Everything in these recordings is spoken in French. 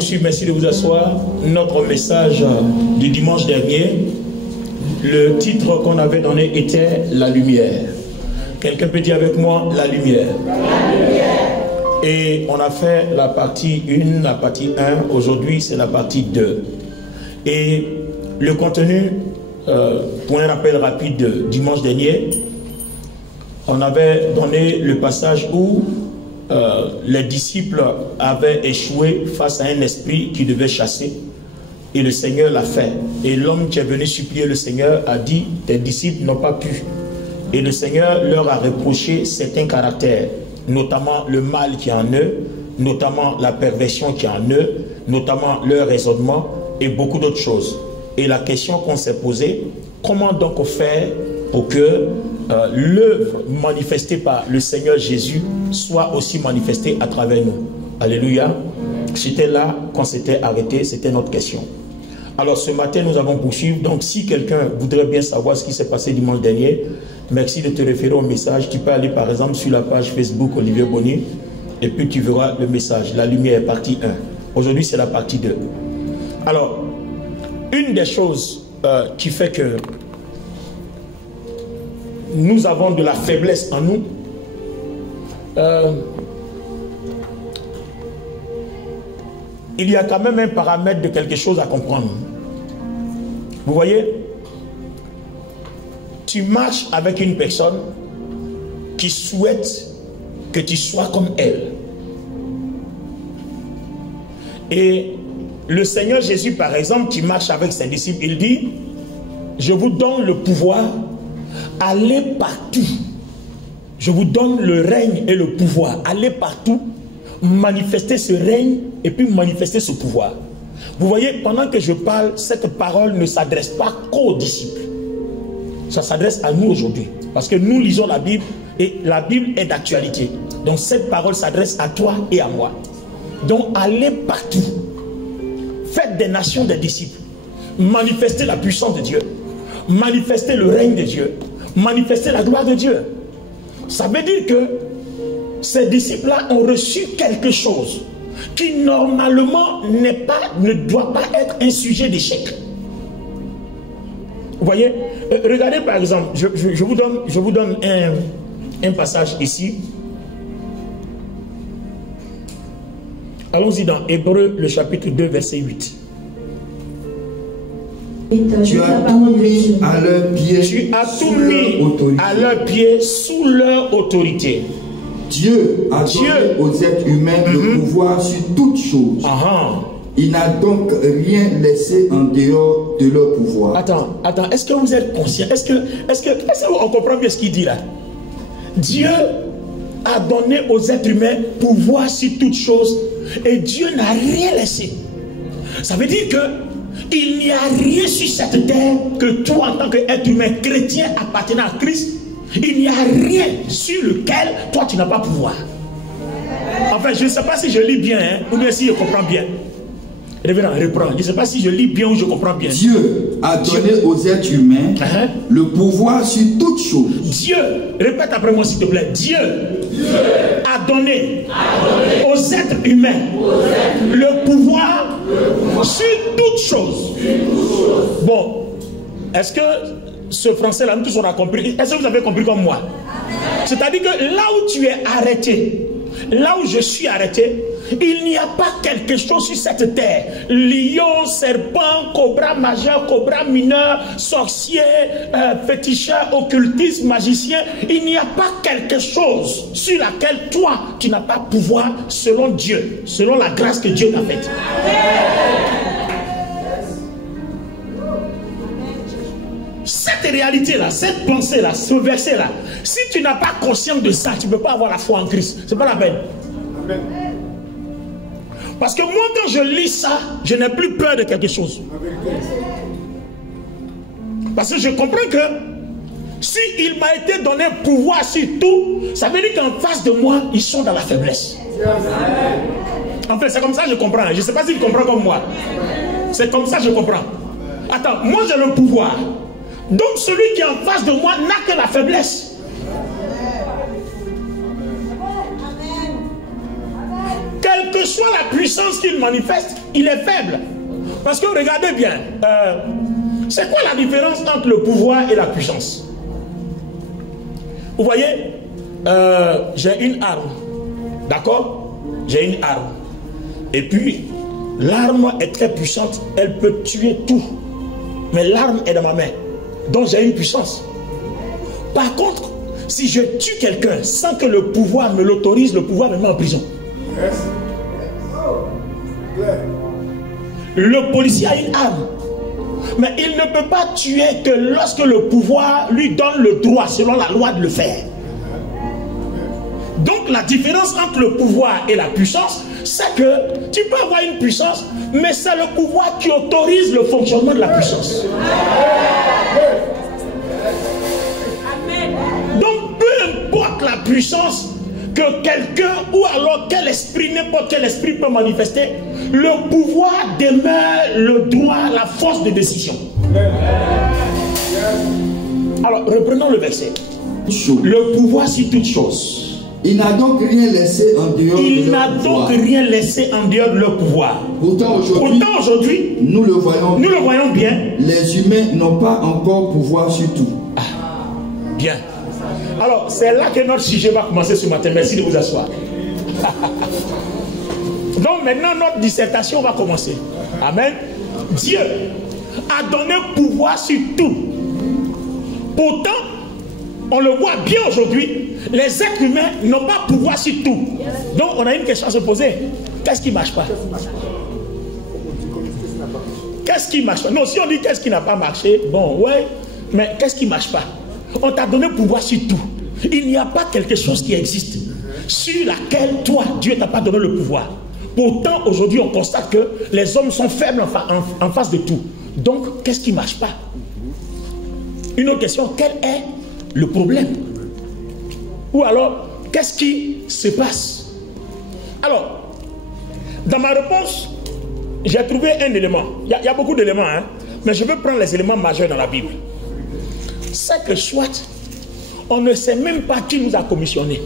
poursuivre, merci de vous asseoir. Notre message du dimanche dernier, le titre qu'on avait donné était « La lumière ». Quelqu'un peut dire avec moi « La lumière ». Et on a fait la partie 1, la partie 1. Aujourd'hui, c'est la partie 2. Et le contenu, pour un rappel rapide de dimanche dernier, on avait donné le passage où les disciples avaient échoué face à un esprit qui devait chasser. Et le Seigneur l'a fait. Et l'homme qui est venu supplier le Seigneur a dit, tes disciples n'ont pas pu. Et le Seigneur leur a reproché certains caractères, notamment le mal qui est en eux, notamment la perversion qui est en eux, notamment leur raisonnement et beaucoup d'autres choses. Et la question qu'on s'est posée, comment donc faire pour que l'œuvre manifestée par le Seigneur Jésus soit aussi manifestée à travers nous? Alléluia. C'était là qu'on s'était arrêté, c'était notre question. Alors ce matin, nous avons poursuivi. Donc si quelqu'un voudrait bien savoir ce qui s'est passé dimanche dernier, merci de te référer au message. Tu peux aller par exemple sur la page Facebook Olivier Bonny et puis tu verras le message. La lumière, partie 1. Aujourd'hui, c'est la partie 2. Alors, une des choses qui fait que nous avons de la faiblesse en nous, il y a quand même un paramètre de quelque chose à comprendre. Vous voyez, tu marches avec une personne qui souhaite que tu sois comme elle. Et le Seigneur Jésus, par exemple, qui marche avec ses disciples, il dit, je vous donne le pouvoir, allez partout. Je vous donne le règne et le pouvoir. Allez partout, manifester ce règne et puis manifester ce pouvoir. Vous voyez, pendant que je parle, cette parole ne s'adresse pas qu'aux disciples. Ça s'adresse à nous aujourd'hui. Parce que nous lisons la Bible et la Bible est d'actualité. Donc cette parole s'adresse à toi et à moi. Donc allez partout. Faites des nations des disciples. Manifestez la puissance de Dieu. Manifestez le règne de Dieu. Manifestez la gloire de Dieu. Ça veut dire que ces disciples-là ont reçu quelque chose qui normalement ne doit pas être un sujet d'échec. Vous voyez, regardez par exemple, je vous donne un passage ici. Allons-y dans Hébreux, le chapitre 2, verset 8. Tu as tout mis à leurs pieds. Tu as tout mis à leurs pieds sous leur autorité. Dieu a donné aux êtres humains le pouvoir sur toutes choses. Il n'a donc rien laissé en dehors de leur pouvoir. Attends, est-ce que vous êtes conscient? Est-ce qu'on comprend bien ce qu'il dit là? Dieu a donné aux êtres humains pouvoir sur toutes choses et Dieu n'a rien laissé. Ça veut dire que il n'y a rien sur cette terre que toi en tant qu'être humain chrétien appartenant à Christ, il n'y a rien sur lequel toi tu n'as pas pouvoir. Enfin, je ne sais pas si je lis bien, ou bien si je comprends bien. Révérend, reprends. Je ne sais pas si je lis bien ou je comprends bien. Dieu a donné aux êtres humains le pouvoir sur toutes choses. Dieu, répète après moi s'il te plaît. Dieu a donné aux êtres humains le pouvoir sur toutes choses. Bon, est-ce que ce français-là, nous tous on a compris? Est-ce que vous avez compris comme moi? C'est-à-dire que là où tu es arrêté, là où je suis arrêté, il n'y a pas quelque chose sur cette terre. Lion, serpent, cobra majeur, cobra mineur, sorcier, féticheur, occultiste, magicien. Il n'y a pas quelque chose sur laquelle toi, tu n'as pas pouvoir selon Dieu, selon la grâce que Dieu t'a faite. Cette réalité-là, cette pensée-là, ce verset-là, si tu n'as pas conscience de ça, tu ne peux pas avoir la foi en Christ. C'est pas la peine. Amen. Parce que moi, quand je lis ça, je n'ai plus peur de quelque chose. Parce que je comprends que si il m'a été donné pouvoir sur tout, ça veut dire qu'en face de moi, ils sont dans la faiblesse. Enfin, c'est comme ça que je comprends. Je ne sais pas s'il comprend comme moi. C'est comme ça que je comprends. Attends, moi j'ai le pouvoir. Donc celui qui est en face de moi n'a que la faiblesse. Quelle que soit la puissance qu'il manifeste, il est faible. Parce que regardez bien, c'est quoi la différence entre le pouvoir et la puissance? Vous voyez, j'ai une arme, d'accord? J'ai une arme. Et puis, l'arme est très puissante, elle peut tuer tout. Mais l'arme est dans ma main. Donc j'ai une puissance. Par contre, si je tue quelqu'un sans que le pouvoir me l'autorise, le pouvoir me met en prison. Le policier a une arme. Mais il ne peut pas tuer que lorsque le pouvoir lui donne le droit, selon la loi, de le faire. Donc la différence entre le pouvoir et la puissance, c'est que tu peux avoir une puissance, mais c'est le pouvoir qui autorise le fonctionnement de la puissance. Donc peu importe la puissance que quelqu'un ou alors quel esprit, n'importe quel esprit peut manifester, le pouvoir demeure le droit, la force de décision. Alors reprenons le verset. Le pouvoir sur toute chose. Il n'a donc rien laissé en dehors de leur pouvoir. Il n'a donc rien laissé en dehors de leur pouvoir. Pourtant aujourd'hui, nous le voyons bien. Les humains n'ont pas encore pouvoir sur tout. Ah, bien. Alors, c'est là que notre sujet va commencer ce matin. Merci de vous asseoir. Donc maintenant, notre dissertation va commencer. Amen. Dieu a donné pouvoir sur tout. Pourtant, on le voit bien aujourd'hui, les êtres humains n'ont pas pouvoir sur tout. Donc on a une question à se poser. Qu'est-ce qui ne marche pas? Qu'est-ce qui ne marche pas? Non, si on dit qu'est-ce qui n'a pas marché, bon, ouais, mais qu'est-ce qui ne marche pas? On t'a donné pouvoir sur tout. Il n'y a pas quelque chose qui existe sur laquelle toi, Dieu t'a pas donné le pouvoir. Pourtant, aujourd'hui, on constate que les hommes sont faibles en face de tout. Donc, qu'est-ce qui ne marche pas? Une autre question, quel est le problème? Ou alors, qu'est-ce qui se passe? Alors, dans ma réponse, j'ai trouvé un élément. Il y a beaucoup d'éléments, hein, mais je veux prendre les éléments majeurs dans la Bible. C'est que soit, on ne sait même pas qui nous a commissionnés.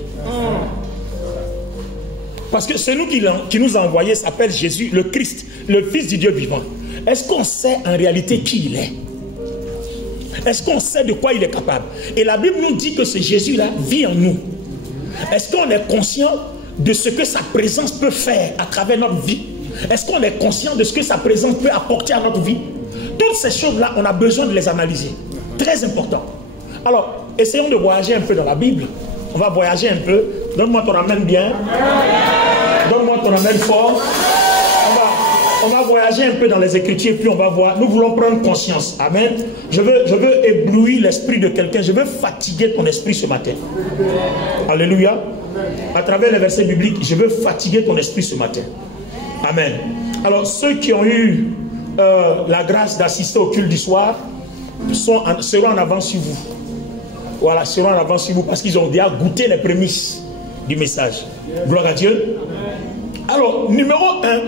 Parce que celui qui nous a envoyés s'appelle Jésus, le Christ, le Fils du Dieu vivant. Est-ce qu'on sait en réalité qui il est? Est-ce qu'on sait de quoi il est capable? Et la Bible nous dit que ce Jésus-là vit en nous. Est-ce qu'on est conscient de ce que sa présence peut faire à travers notre vie? Est-ce qu'on est conscient de ce que sa présence peut apporter à notre vie? Toutes ces choses-là, on a besoin de les analyser. Très important. Alors, essayons de voyager un peu dans la Bible. On va voyager un peu. Donne-moi ton amène bien. Donne-moi ton amène fort. On va voyager un peu dans les Écritures, puis on va voir. Nous voulons prendre conscience. Amen. Je veux éblouir l'esprit de quelqu'un. Je veux fatiguer ton esprit ce matin. Alléluia. À travers les versets bibliques, je veux fatiguer ton esprit ce matin. Amen. Alors, ceux qui ont eu la grâce d'assister au culte du soir seront en avance sur vous. Voilà, seront en avance sur vous parce qu'ils ont déjà goûté les prémices du message. Gloire à Dieu. Alors, numéro 1.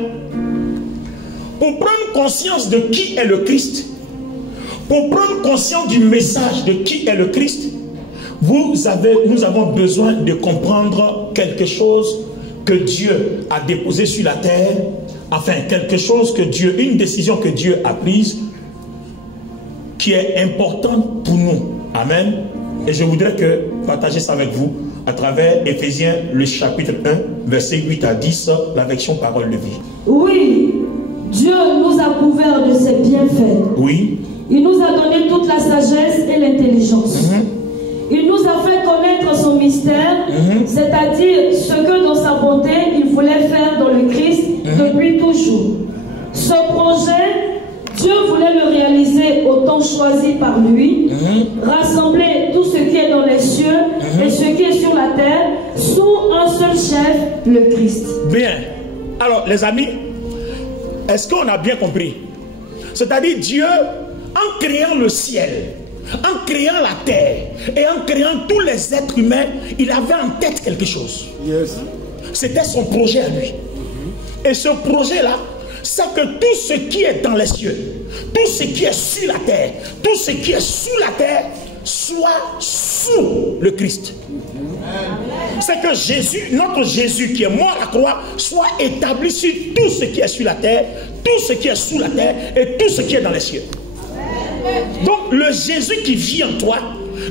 Pour prendre conscience de qui est le Christ, pour prendre conscience du message de qui est le Christ, nous avons besoin de comprendre quelque chose que Dieu a déposé sur la terre, enfin quelque chose que Dieu, une décision que Dieu a prise, qui est importante pour nous. Amen. Et je voudrais partager ça avec vous à travers Éphésiens, le chapitre 1, versets 8 à 10, la version parole de vie. Oui. Dieu nous a couverts de ses bienfaits. Oui. Il nous a donné toute la sagesse et l'intelligence. Il nous a fait connaître son mystère, c'est-à-dire ce que dans sa bonté il voulait faire dans le Christ depuis toujours. Ce projet, Dieu voulait le réaliser au temps choisi par lui, rassembler tout ce qui est dans les cieux et ce qui est sur la terre sous un seul chef, le Christ. Bien. Alors les amis, est-ce qu'on a bien compris? C'est-à-dire Dieu, en créant le ciel, en créant la terre et en créant tous les êtres humains, il avait en tête quelque chose. C'était son projet à lui. Et ce projet-là, c'est que tout ce qui est dans les cieux, tout ce qui est sur la terre, tout ce qui est sous la terre, soit sous le Christ. C'est que Jésus, notre Jésus qui est mort à la croix, soit établi sur tout ce qui est sur la terre, tout ce qui est sous la terre et tout ce qui est dans les cieux. Donc le Jésus qui vit en toi,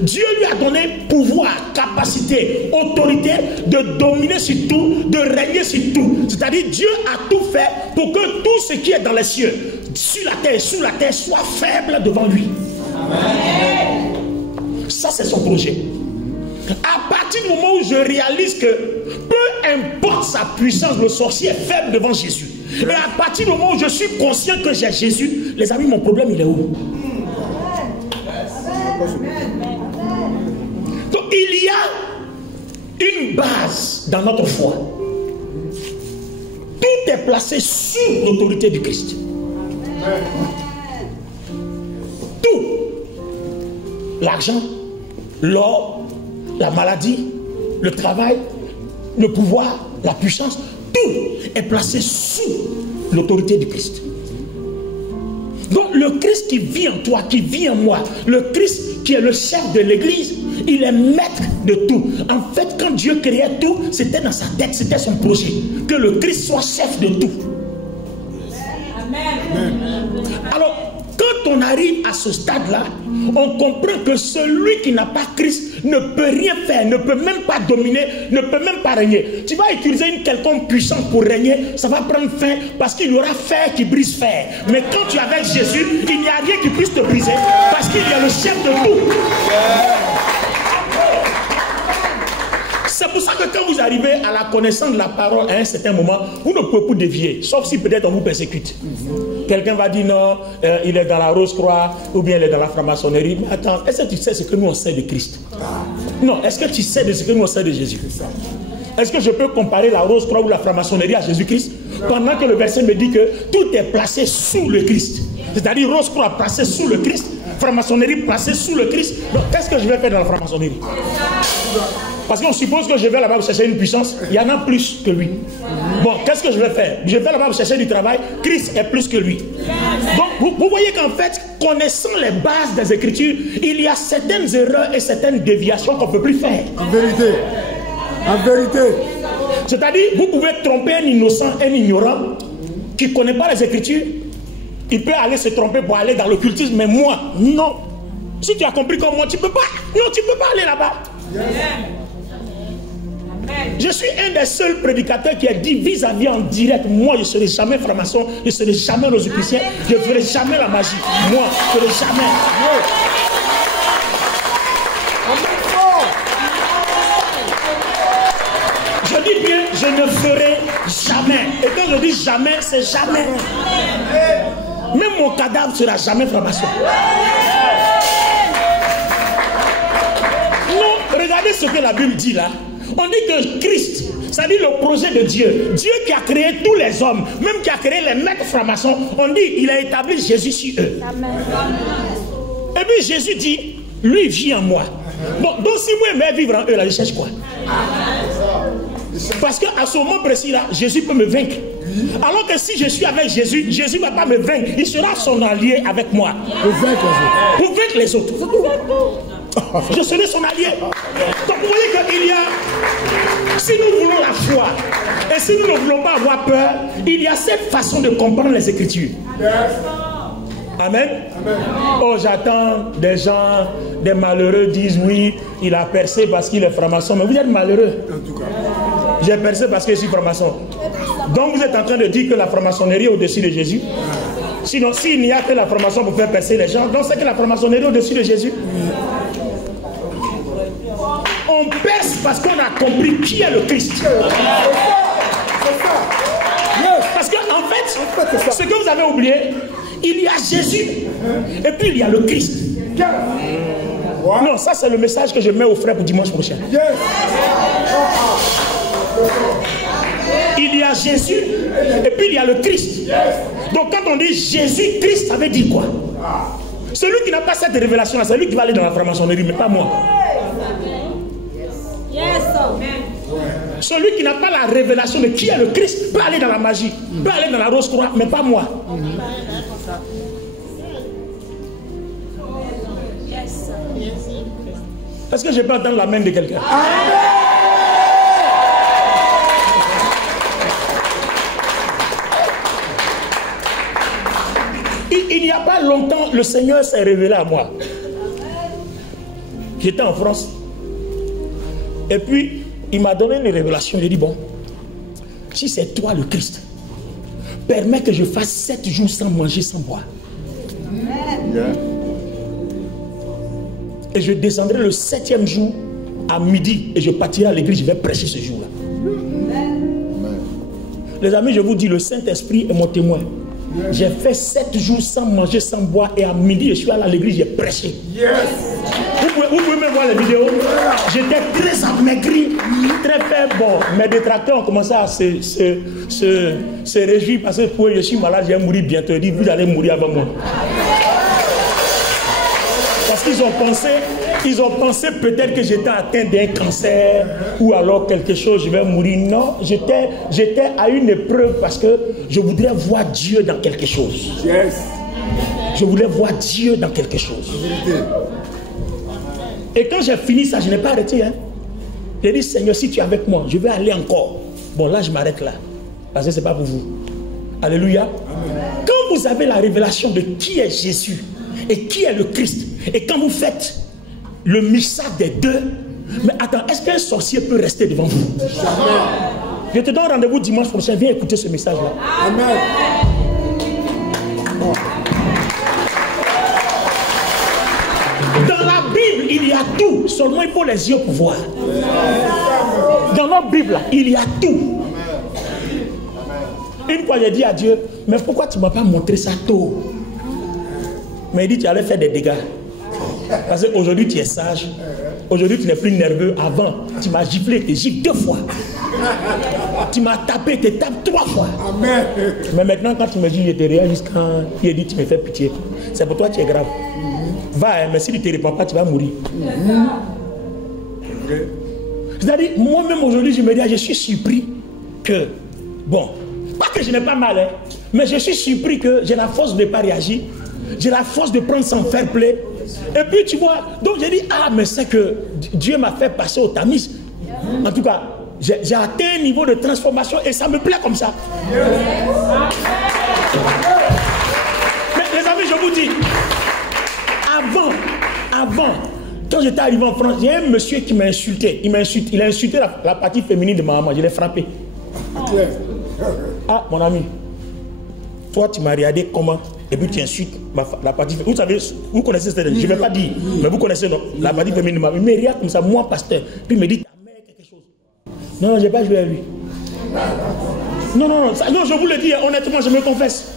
Dieu lui a donné pouvoir, capacité, autorité de dominer sur tout, de régner sur tout. C'est-à-dire Dieu a tout fait pour que tout ce qui est dans les cieux, sur la terre et sous la terre soit faible devant lui. Amen. Ça c'est son projet. À partir du moment où je réalise que peu importe sa puissance, le sorcier est faible devant Jésus. Et à partir du moment où je suis conscient que j'ai Jésus, les amis, mon problème il est où? Donc il y a une base dans notre foi. Tout est placé sous l'autorité du Christ. Tout. L'argent, l'or, la maladie, le travail, le pouvoir, la puissance, tout est placé sous l'autorité du Christ. Donc le Christ qui vit en toi, qui vit en moi, le Christ qui est le chef de l'église, il est maître de tout. En fait, quand Dieu créait tout, c'était dans sa tête, c'était son projet. Que le Christ soit chef de tout. Amen. Alors, quand on arrive à ce stade-là, on comprend que celui qui n'a pas Christ ne peut rien faire, ne peut même pas dominer, ne peut même pas régner. Tu vas utiliser une quelconque puissance pour régner, ça va prendre fin parce qu'il y aura fer qui brise fer. Mais quand tu es avec Jésus, il n'y a rien qui puisse te briser parce qu'il y a le chef de tout. C'est pour ça que quand vous arrivez à la connaissance de la parole à un certain moment, vous ne pouvez plus dévier, sauf si peut-être on vous persécute. Quelqu'un va dire non, il est dans la Rose-Croix ou bien il est dans la franc-maçonnerie. Mais attends, est-ce que tu sais ce que nous on sait de Christ? Non, est-ce que tu sais de ce que nous on sait de Jésus? Est-ce que je peux comparer la Rose-Croix ou la franc-maçonnerie à Jésus-Christ? Pendant que le verset me dit que tout est placé sous le Christ. C'est-à-dire Rose-Croix placée sous le Christ, franc-maçonnerie placée sous le Christ. Donc qu'est-ce que je vais faire dans la franc-maçonnerie? Parce qu'on suppose que je vais là-bas chercher une puissance, il y en a plus que lui. Bon, qu'est-ce que je vais faire? Je vais là-bas chercher du travail, Christ est plus que lui. Donc, vous voyez qu'en fait, connaissant les bases des Écritures, il y a certaines erreurs et certaines déviations qu'on ne peut plus faire. En vérité. En vérité. C'est-à-dire, vous pouvez tromper un innocent, un ignorant, qui ne connaît pas les Écritures. Il peut aller se tromper pour aller dans l'occultisme, mais moi, non. Si tu as compris comme moi, tu ne peux pas. Non, tu ne peux pas aller là-bas. Je suis un des seuls prédicateurs qui a dit vis-à-vis en direct, moi je ne serai jamais franc-maçon, je ne serai jamais rosicrucien, je ne ferai jamais la magie. Moi, je ne ferai jamais. Je dis bien, je ne ferai jamais. Et quand je dis jamais, c'est jamais. Même mon cadavre ne sera jamais franc-maçon. Non, regardez ce que la Bible dit là. On dit que Christ, c'est-à-dire le projet de Dieu, Dieu qui a créé tous les hommes, même qui a créé les maîtres francs-maçons, on dit il a établi Jésus sur eux. Amen. Et puis Jésus dit, lui vit en moi. Bon, donc si moi j'aimais vivre en eux, là, je cherche quoi? Parce qu'à ce moment précis là, Jésus peut me vaincre. Alors que si je suis avec Jésus, Jésus ne va pas me vaincre, il sera son allié avec moi. Pour vaincre les autres. Je serai son allié. Donc vous voyez qu'il y a, si nous voulons la foi, et si nous ne voulons pas avoir peur, il y a cette façon de comprendre les Écritures. Amen. Oh, j'attends des gens, des malheureux disent oui, il a percé parce qu'il est franc-maçon, mais vous êtes malheureux. J'ai percé parce que je suis franc-maçon. Donc vous êtes en train de dire que la franc-maçonnerie est au-dessus de Jésus. Sinon, s'il n'y a que la franc-maçon pour faire percer les gens, donc c'est que la franc-maçonnerie est au-dessus de Jésus. On perce parce qu'on a compris qui est le Christ. Parce qu'en fait, ce que vous avez oublié, il y a Jésus et puis il y a le Christ. Non, ça c'est le message que je mets aux frères pour dimanche prochain. Il y a Jésus et puis il y a le Christ. Donc quand on dit Jésus, Christ, ça veut dire quoi? Celui qui n'a pas cette révélation là, c'est lui qui va aller dans la franc-maçonnerie, mais pas moi. Celui qui n'a pas la révélation de qui est le Christ peut aller dans la magie, peut aller dans la Rose-Croix, mais pas moi. Est-ce que je peux entendre la main de quelqu'un? Il n'y a pas longtemps, le Seigneur s'est révélé à moi. J'étais en France. Et puis, il m'a donné une révélation. J'ai dit, bon, si c'est toi le Christ, permets que je fasse 7 jours sans manger, sans boire. Et je descendrai le 7e jour à midi et je partirai à l'église, je vais prêcher ce jour-là. Les amis, je vous dis, le Saint-Esprit est mon témoin. J'ai fait 7 jours sans manger, sans boire et à midi, je suis allé à l'église, j'ai prêché. Vous pouvez même voir les vidéos. J'étais très amaigri, très faible. Bon, mes détracteurs ont commencé à se réjouir parce que je suis malade, je vais mourir bientôt. Ils disent, vous allez mourir avant moi. Parce qu'ils ont pensé peut-être que j'étais atteint d'un cancer ou alors quelque chose, je vais mourir. Non, j'étais à une épreuve parce que je voudrais voir Dieu dans quelque chose. Je voulais voir Dieu dans quelque chose. Et quand j'ai fini ça, je n'ai pas arrêté. J'ai dit, Seigneur, si tu es avec moi, je vais aller encore. Bon, là, je m'arrête là. Parce que ce n'est pas pour vous. Alléluia. Amen. Quand vous avez la révélation de qui est Jésus et qui est le Christ, et quand vous faites le mixage des deux, mais attends, est-ce qu'un sorcier peut rester devant vous? Je te donne rendez-vous dimanche prochain. Viens écouter ce message-là. Amen. Dans la Bible, il y a tout. Seulement, il faut les yeux pour voir. Dans notre Bible, là, il y a tout. Une fois, j'ai dit à Dieu, mais pourquoi tu ne m'as pas montré ça tôt? Mais il dit, tu allais faire des dégâts. Parce qu'aujourd'hui, tu es sage. Aujourd'hui, tu n'es plus nerveux. Avant, tu m'as giflé, tu gifles 2 fois. Tu m'as tapé, tu tapes 3 fois. Amen. Mais maintenant, quand tu me dis, je te réagis quand il dit, tu me fais pitié. C'est pour toi, tu es grave. Va, mais si tu ne te réponds pas, tu vas mourir. C'est-à-dire, moi-même aujourd'hui, je me dis, je suis surpris que, bon, pas que je n'ai pas mal, mais je suis surpris que j'ai la force de ne pas réagir. J'ai la force de prendre sans fair play. Et puis tu vois, donc j'ai dit, ah mais c'est que Dieu m'a fait passer au tamis. En tout cas, j'ai atteint un niveau de transformation et ça me plaît comme ça. Mais les amis, je vous dis, avant, quand j'étais arrivé en France, il y a un monsieur qui m'a insulté. Il a insulté la partie féminine de ma maman. Je l'ai frappé. Ah mon ami, toi tu m'as regardé comment? Et puis tu insultes la partie féminine. Vous savez, vous connaissez cette... Je ne vais pas dire, mais vous connaissez non, la partie féminine de ma maman. Il me regarde comme ça, moi pasteur. Puis il me dit, ta mère quelque chose. Non, je n'ai pas joué à lui. Non, je vous le dis, honnêtement, je me confesse.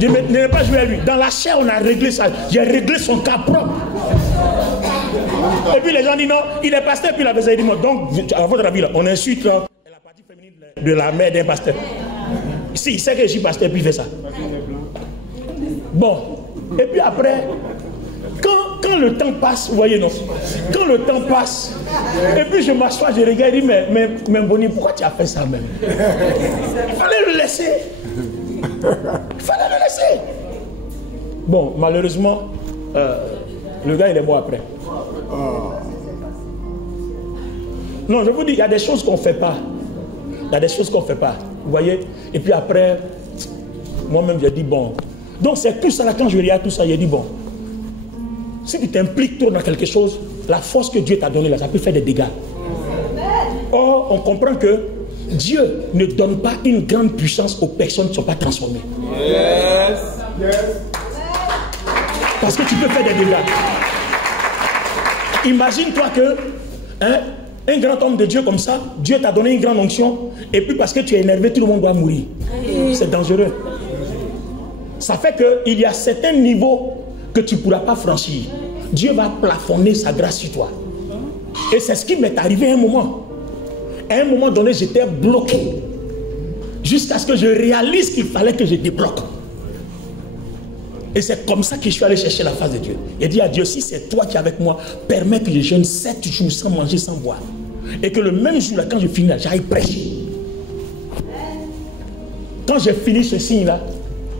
Je n'ai pas joué à lui. Dans la chair, on a réglé ça. J'ai réglé son cas propre. Et puis les gens disent non, il est pasteur, puis il a fait ça. Il dit, donc, à votre avis, là, on insulte là, la partie féminine de la mère d'un pasteur. Si, il sait que je suis pasteur, puis il fait ça. Bon, et puis après, quand le temps passe, vous voyez non, quand le temps passe, et puis je m'assois, je regarde, je dis, mais Boni, pourquoi tu as fait ça même? Il fallait le laisser. Il fallait le laisser. Bon, malheureusement, le gars il est mort après. Non, je vous dis, il y a des choses qu'on ne fait pas. Il y a des choses qu'on ne fait pas. Vous voyez? Et puis après, moi-même j'ai dit, bon. Donc c'est tout ça là, quand je regarde tout ça, j'ai dit, bon. Si tu t'impliques trop dans quelque chose, la force que Dieu t'a donnée là, ça peut faire des dégâts. Or, on comprend que Dieu ne donne pas une grande puissance aux personnes qui ne sont pas transformées. Yes. Parce que tu peux faire des dégâts. Imagine-toi que un grand homme de Dieu comme ça, Dieu t'a donné une grande onction, et puis parce que tu es énervé, tout le monde doit mourir. C'est dangereux. Ça fait qu'il y a certains niveaux que tu ne pourras pas franchir. Dieu va plafonner sa grâce sur toi. Et c'est ce qui m'est arrivé à un moment. À un moment donné, j'étais bloqué. Jusqu'à ce que je réalise qu'il fallait que je débloque. Et c'est comme ça que je suis allé chercher la face de Dieu. Et dit à Dieu, si c'est toi qui es avec moi, permets que je jeûne 7 jours sans manger, sans boire. Et que le même jour, là, quand je finis là, j'aille prêcher. Quand j'ai fini ce signe là,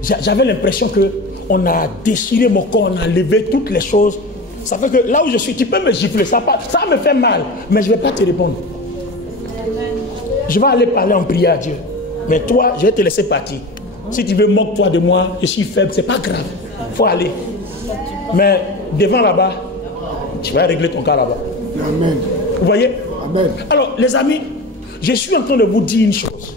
j'avais l'impression qu'on a déchiré mon corps, on a levé toutes les choses. Ça fait que là où je suis, tu peux me gifler, ça me fait mal, mais je ne vais pas te répondre. Je vais aller parler en prière à Dieu. Mais toi, je vais te laisser partir. Si tu veux, moque-toi de moi, je suis faible, c'est pas grave. Il faut aller. Mais devant là-bas, tu vas régler ton cas là-bas. Amen. Vous voyez? Amen. Alors, les amis, je suis en train de vous dire une chose.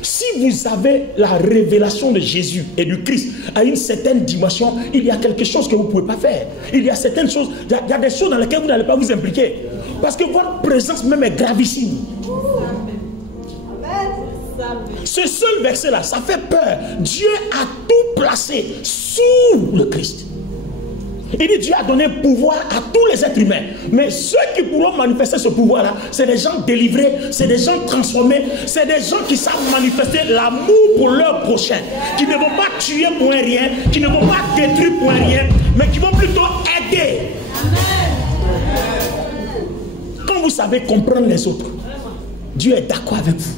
Si vous avez la révélation de Jésus et du Christ à une certaine dimension, il y a quelque chose que vous ne pouvez pas faire. Il y a certaines choses, il y a des choses dans lesquelles vous n'allez pas vous impliquer. Parce que votre présence même est gravissime. Ce seul verset-là, ça fait peur. Dieu a tout placé sous le Christ. Il dit Dieu a donné pouvoir à tous les êtres humains. Mais ceux qui pourront manifester ce pouvoir-là, c'est des gens délivrés, c'est des gens transformés, c'est des gens qui savent manifester l'amour pour leur prochain, qui ne vont pas tuer pour un rien, qui ne vont pas détruire pour un rien, mais qui vont plutôt aider. Quand vous savez comprendre les autres, Dieu est d'accord avec vous.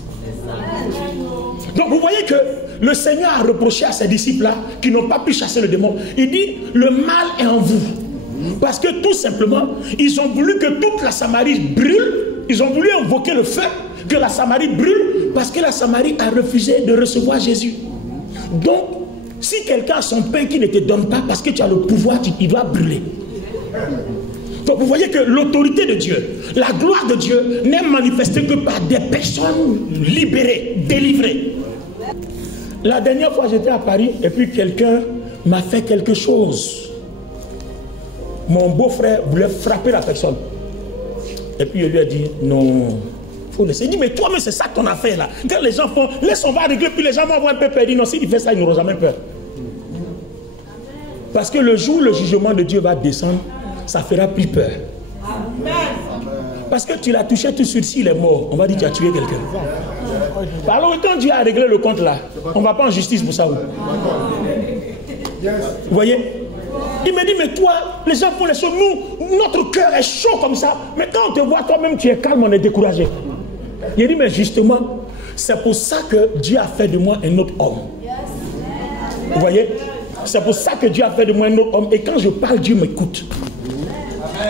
Donc vous voyez que le Seigneur a reproché à ses disciples-là qui n'ont pas pu chasser le démon. Il dit, le mal est en vous. Parce que tout simplement, ils ont voulu que toute la Samarie brûle. Ils ont voulu invoquer le feu, que la Samarie brûle, parce que la Samarie a refusé de recevoir Jésus. Donc, si quelqu'un a son pain qui ne te donne pas, parce que tu as le pouvoir, il doit brûler. Donc vous voyez que l'autorité de Dieu, la gloire de Dieu n'est manifestée que par des personnes libérées, délivrées. La dernière fois j'étais à Paris et puis quelqu'un m'a fait quelque chose. Mon beau-frère voulait frapper la personne. Et puis il lui a dit non, il faut laisser. Il dit mais toi-même c'est ça ton affaire là. Quand les gens font, laisse on va régler, puis les gens vont avoir un peu peur. Il dit non, s'il fait ça, ils n'auront jamais peur. Parce que le jour où le jugement de Dieu va descendre, ça fera plus peur. Parce que tu l'as touché tout de suite, s'il est mort, on va dire que tu as tué quelqu'un. Alors quand Dieu a réglé le compte là, on ne va pas en justice pour ça. Vous voyez? Il me dit, mais toi, les gens font les choses, nous, notre cœur est chaud comme ça. Mais quand on te voit, toi-même, tu es calme, on est découragé. Il dit, mais justement, c'est pour ça que Dieu a fait de moi un autre homme. Vous voyez? C'est pour ça que Dieu a fait de moi un autre homme. Et quand je parle, Dieu m'écoute.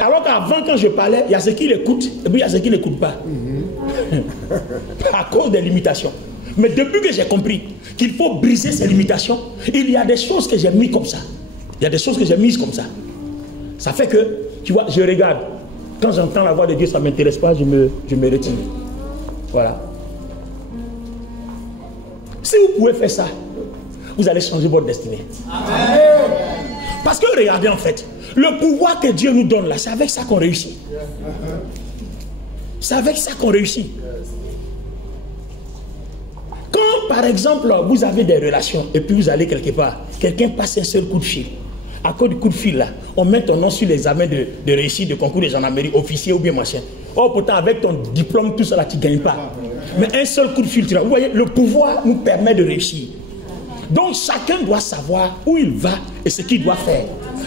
Alors qu'avant, quand je parlais, il y a ceux qui l'écoutent et puis il y a ceux qui n'écoutent pas. À cause des limitations. Mais depuis que j'ai compris qu'il faut briser ces limitations, il y a des choses que j'ai mis comme ça. Il y a des choses que j'ai mises comme ça. Ça fait que, tu vois, je regarde. Quand j'entends la voix de Dieu, ça ne m'intéresse pas, je me retire. Voilà. Si vous pouvez faire ça, vous allez changer votre destinée. Amen. Parce que regardez en fait, le pouvoir que Dieu nous donne là, c'est avec ça qu'on réussit. C'est avec ça qu'on réussit. Quand par exemple vous avez des relations et puis vous allez quelque part, quelqu'un passe un seul coup de fil. À cause du coup de fil là, on met ton nom sur l'examen de réussite de concours de gendarmerie, officier ou bien machin. Oh pourtant avec ton diplôme tout ça là tu ne gagnes pas. Mais un seul coup de fil, vous voyez, le pouvoir nous permet de réussir. Donc chacun doit savoir où il va et ce qu'il doit faire.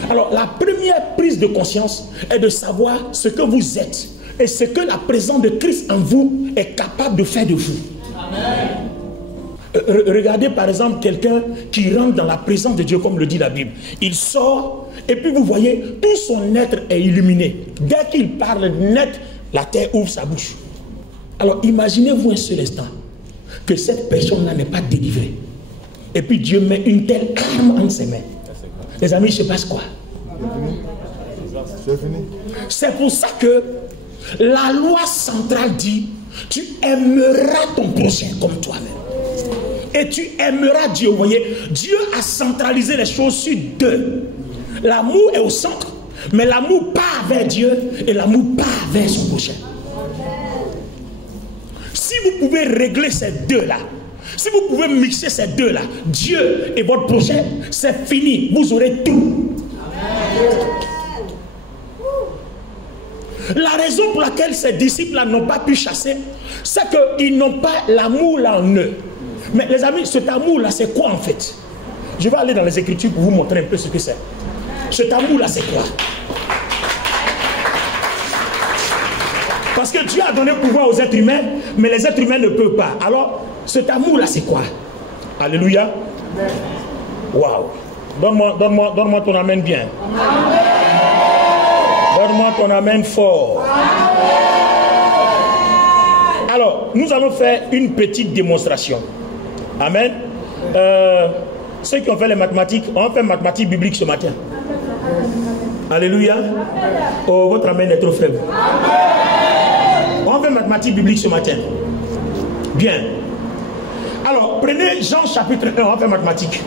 Alors la première prise de conscience est de savoir ce que vous êtes et ce que la présence de Christ en vous est capable de faire de vous. Amen. Regardez par exemple quelqu'un qui rentre dans la présence de Dieu comme le dit la Bible. Il sort et puis vous voyez tout son être est illuminé. Dès qu'il parle net, la terre ouvre sa bouche. Alors imaginez-vous un seul instant que cette personne-là n'est pas délivrée. Et puis Dieu met une telle arme entre ses mains. Les amis, il se passe quoi? C'est pour ça que la loi centrale dit tu aimeras ton prochain comme toi-même. Et tu aimeras Dieu. Vous voyez, Dieu a centralisé les choses sur deux. L'amour est au centre, mais l'amour part vers Dieu et l'amour part vers son prochain. Si vous pouvez régler ces deux-là, si vous pouvez mixer ces deux-là, Dieu et votre prochain, c'est fini. Vous aurez tout. La raison pour laquelle ces disciples-là n'ont pas pu chasser, c'est qu'ils n'ont pas l'amour là en eux. Mais les amis, cet amour-là, c'est quoi en fait? Je vais aller dans les Écritures pour vous montrer un peu ce que c'est. Cet amour-là, c'est quoi? Parce que Dieu a donné pouvoir aux êtres humains, mais les êtres humains ne peuvent pas. Alors, cet amour-là, c'est quoi? Alléluia. Waouh. Donne-moi ton amen bien. Amen. Donne-moi ton amen fort. Alors, nous allons faire une petite démonstration. Amen. Ceux qui ont fait les mathématiques, on fait mathématiques bibliques ce matin. Alléluia. Oh, votre amen est trop faible. On fait mathématiques bibliques ce matin. Bien. Alors, prenez Jean chapitre 1, on va faire mathématiques.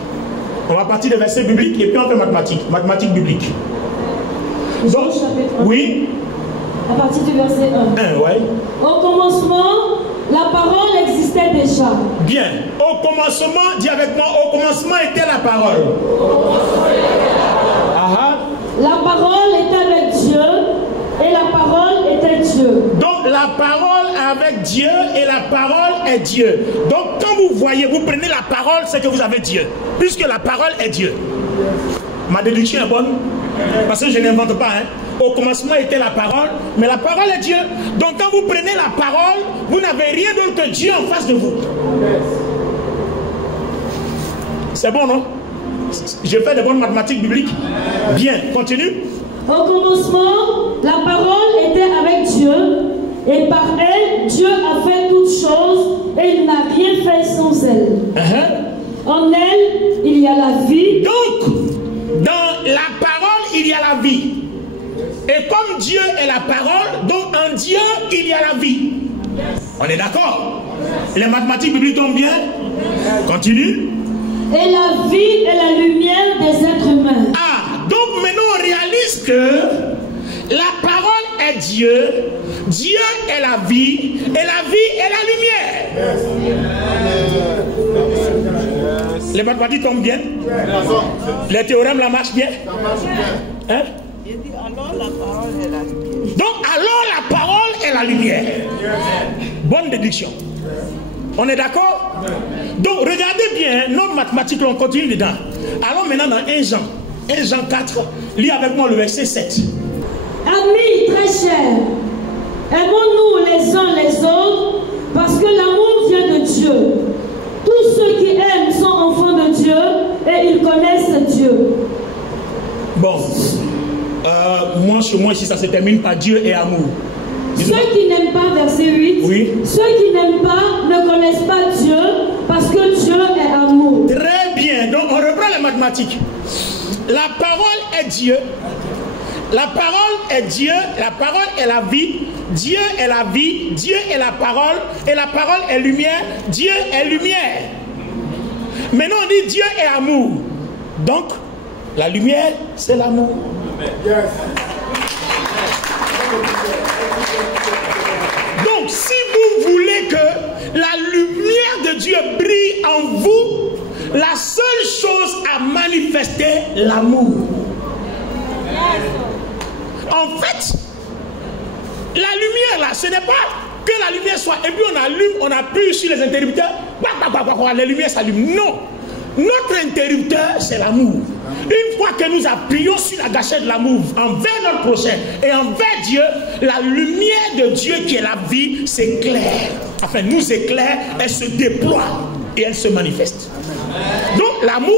On va partir des versets bibliques et puis on fait mathématiques. Mathématiques bibliques. Donc, oui. À partir du verset 1. Ouais. Au commencement, la parole existait déjà. Bien. Au commencement, dis avec moi, au commencement était la parole. La parole était avec Dieu et la parole était Dieu. Donc la parole est avec Dieu et la parole est Dieu. Donc quand vous voyez, vous prenez la parole, c'est que vous avez Dieu. Puisque la parole est Dieu. Ma déduction est bonne. Parce que je n'invente pas. Au commencement était la parole, mais la parole est Dieu. Donc quand vous prenez la parole, vous n'avez rien d'autre que Dieu en face de vous. C'est bon, non? J'ai fait des bonnes mathématiques bibliques. Bien, continue. Au commencement, la parole était avec Dieu, et par elle, Dieu a fait toutes choses, et il n'a rien fait sans elle. En elle, il y a la vie. Donc, dans la parole, il y a la vie. Et comme Dieu est la parole, donc en Dieu, il y a la vie. On est d'accord? Les mathématiques bibliques tombent bien? Continue. Et la vie est la lumière des êtres humains. Ah, donc maintenant on réalise que la parole est Dieu, Dieu est la vie, et la vie est la lumière. Les mathématiques tombent bien? Les théorèmes la marchent bien? Hein? Alors la parole est la lumière. Donc alors la parole est la lumière. Bonne déduction. On est d'accord? Donc regardez bien, nos mathématiques, on continue dedans. Allons maintenant dans 1 Jean 4, lis avec moi le verset 7. Amis très chers, aimons-nous les uns les autres, parce que l'amour vient de Dieu. Tous ceux qui aiment sont enfants de Dieu et ils connaissent Dieu. Bon, moi chez moi ici ça se termine par Dieu et amour. Ceux qui n'aiment pas, verset 8, oui. Ceux qui n'aiment pas ne connaissent pas Dieu, parce que Dieu est amour. Très bien, donc on reprend les mathématiques. La parole est Dieu, la parole est Dieu, la parole est la vie, Dieu est la vie, Dieu est la parole, et la parole est lumière, Dieu est lumière. Maintenant on dit Dieu est amour, donc la lumière c'est l'amour. Donc si vous voulez que la lumière de Dieu brille en vous, la seule chose à manifester, l'amour. En fait, la lumière là, ce n'est pas que la lumière soit, et puis on allume, on appuie sur les interrupteurs, les lumières s'allument. Non, notre interrupteur c'est l'amour. Une fois que nous appuyons sur la gâchette de l'amour envers notre prochain et envers Dieu, la lumière de Dieu qui est la vie s'éclaire. Enfin, nous éclaire, elle se déploie et elle se manifeste. Donc l'amour,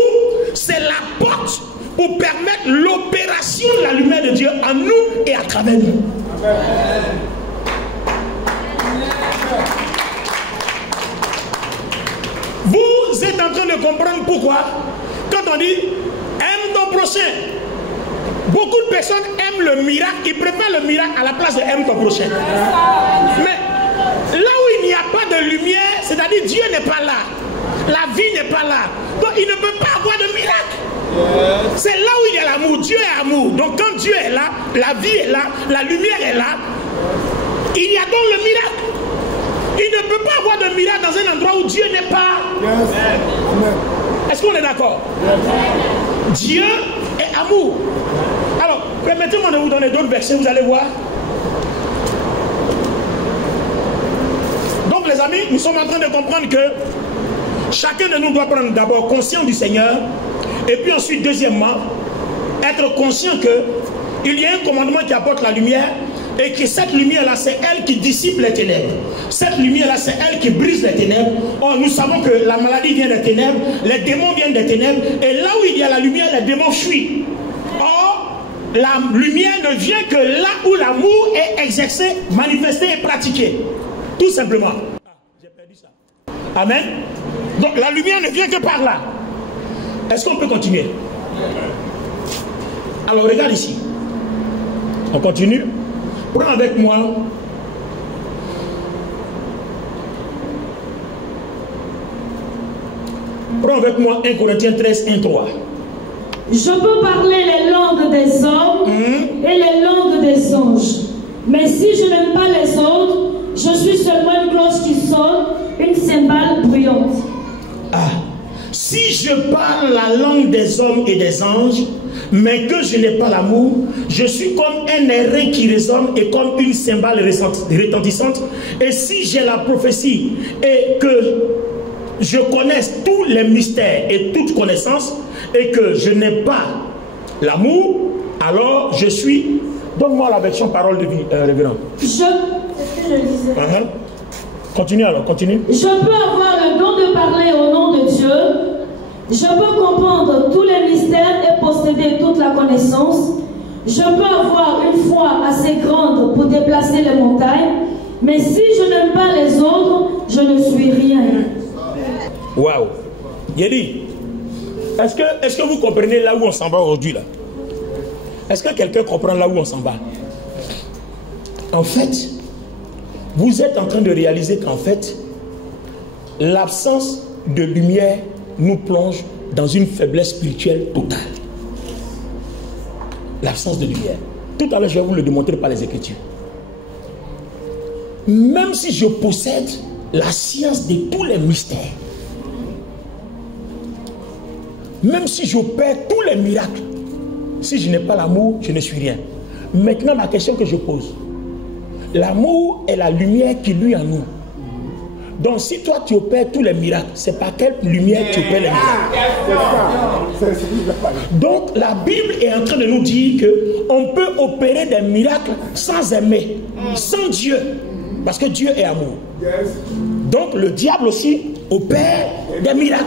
c'est la porte pour permettre l'opération de la lumière de Dieu en nous et à travers nous. Vous êtes en train de comprendre pourquoi, quand on dit aime ton prochain, beaucoup de personnes aiment le miracle, ils préfèrent le miracle à la place de aime ton prochain. Mais là où il n'y a pas de lumière, c'est-à-dire Dieu n'est pas là, la vie n'est pas là, donc il ne peut pas avoir de miracle. C'est là où il y a l'amour. Dieu est amour. Donc quand Dieu est là, la vie est là, la lumière est là, il y a donc le miracle. Il ne peut pas avoir de miracle dans un endroit où Dieu n'est pas. Est-ce qu'on est d'accord? Dieu est amour. Alors, permettez-moi de vous donner d'autres versets, vous allez voir. Donc les amis, nous sommes en train de comprendre que chacun de nous doit prendre d'abord conscience du Seigneur, et puis ensuite, deuxièmement, être conscient qu'il y a un commandement qui apporte la lumière, et que cette lumière-là, c'est elle qui dissipe les ténèbres. Cette lumière-là, c'est elle qui brise les ténèbres. Or, nous savons que la maladie vient des ténèbres, les démons viennent des ténèbres, et là où il y a la lumière, les démons fuient. Or, la lumière ne vient que là où l'amour est exercé, manifesté et pratiqué. Tout simplement. Ah, j'ai perdu ça. Amen. Donc la lumière ne vient que par là. Est-ce qu'on peut continuer? Alors regarde ici. On continue. Prends avec moi. Prends avec moi 1 Corinthiens 13, 1, 3. Je peux parler les langues des hommes et les langues des anges. Mais si je n'aime pas les autres, je suis seulement une cloche qui sonne, une cymbale bruyante. Ah, si je parle la langue des hommes et des anges, mais que je n'ai pas l'amour, je suis comme un airain qui résonne et comme une cymbale retentissante. Et si j'ai la prophétie et que je connaisse tous les mystères et toute connaissance, et que je n'ai pas l'amour, alors je suis... Donne-moi la version parole de vie, révérend. C'est ce que je disais. Continue alors, continue. Je peux avoir le don de parler au nom de Dieu. Je peux comprendre tous les mystères et posséder toute la connaissance. Je peux avoir une foi assez grande pour déplacer les montagnes. Mais si je n'aime pas les autres, je ne suis rien. Waouh. Yéli, est-ce que vous comprenez là où on s'en va aujourd'hui là? Est-ce que quelqu'un comprend là où on s'en va? En fait, vous êtes en train de réaliser qu'en fait, l'absence de lumière nous plonge dans une faiblesse spirituelle totale. L'absence de lumière. Tout à l'heure, je vais vous le démontrer par les Écritures. Même si je possède la science de tous les mystères, même si j'opère tous les miracles, si je n'ai pas l'amour, je ne suis rien. Maintenant, la question que je pose, l'amour est la lumière qui luit en nous. Donc, si toi tu opères tous les miracles, c'est par quelle lumière tu opères les miracles? Donc, la Bible est en train de nous dire qu'on peut opérer des miracles sans aimer, sans Dieu, parce que Dieu est amour. Donc, le diable aussi opère des miracles.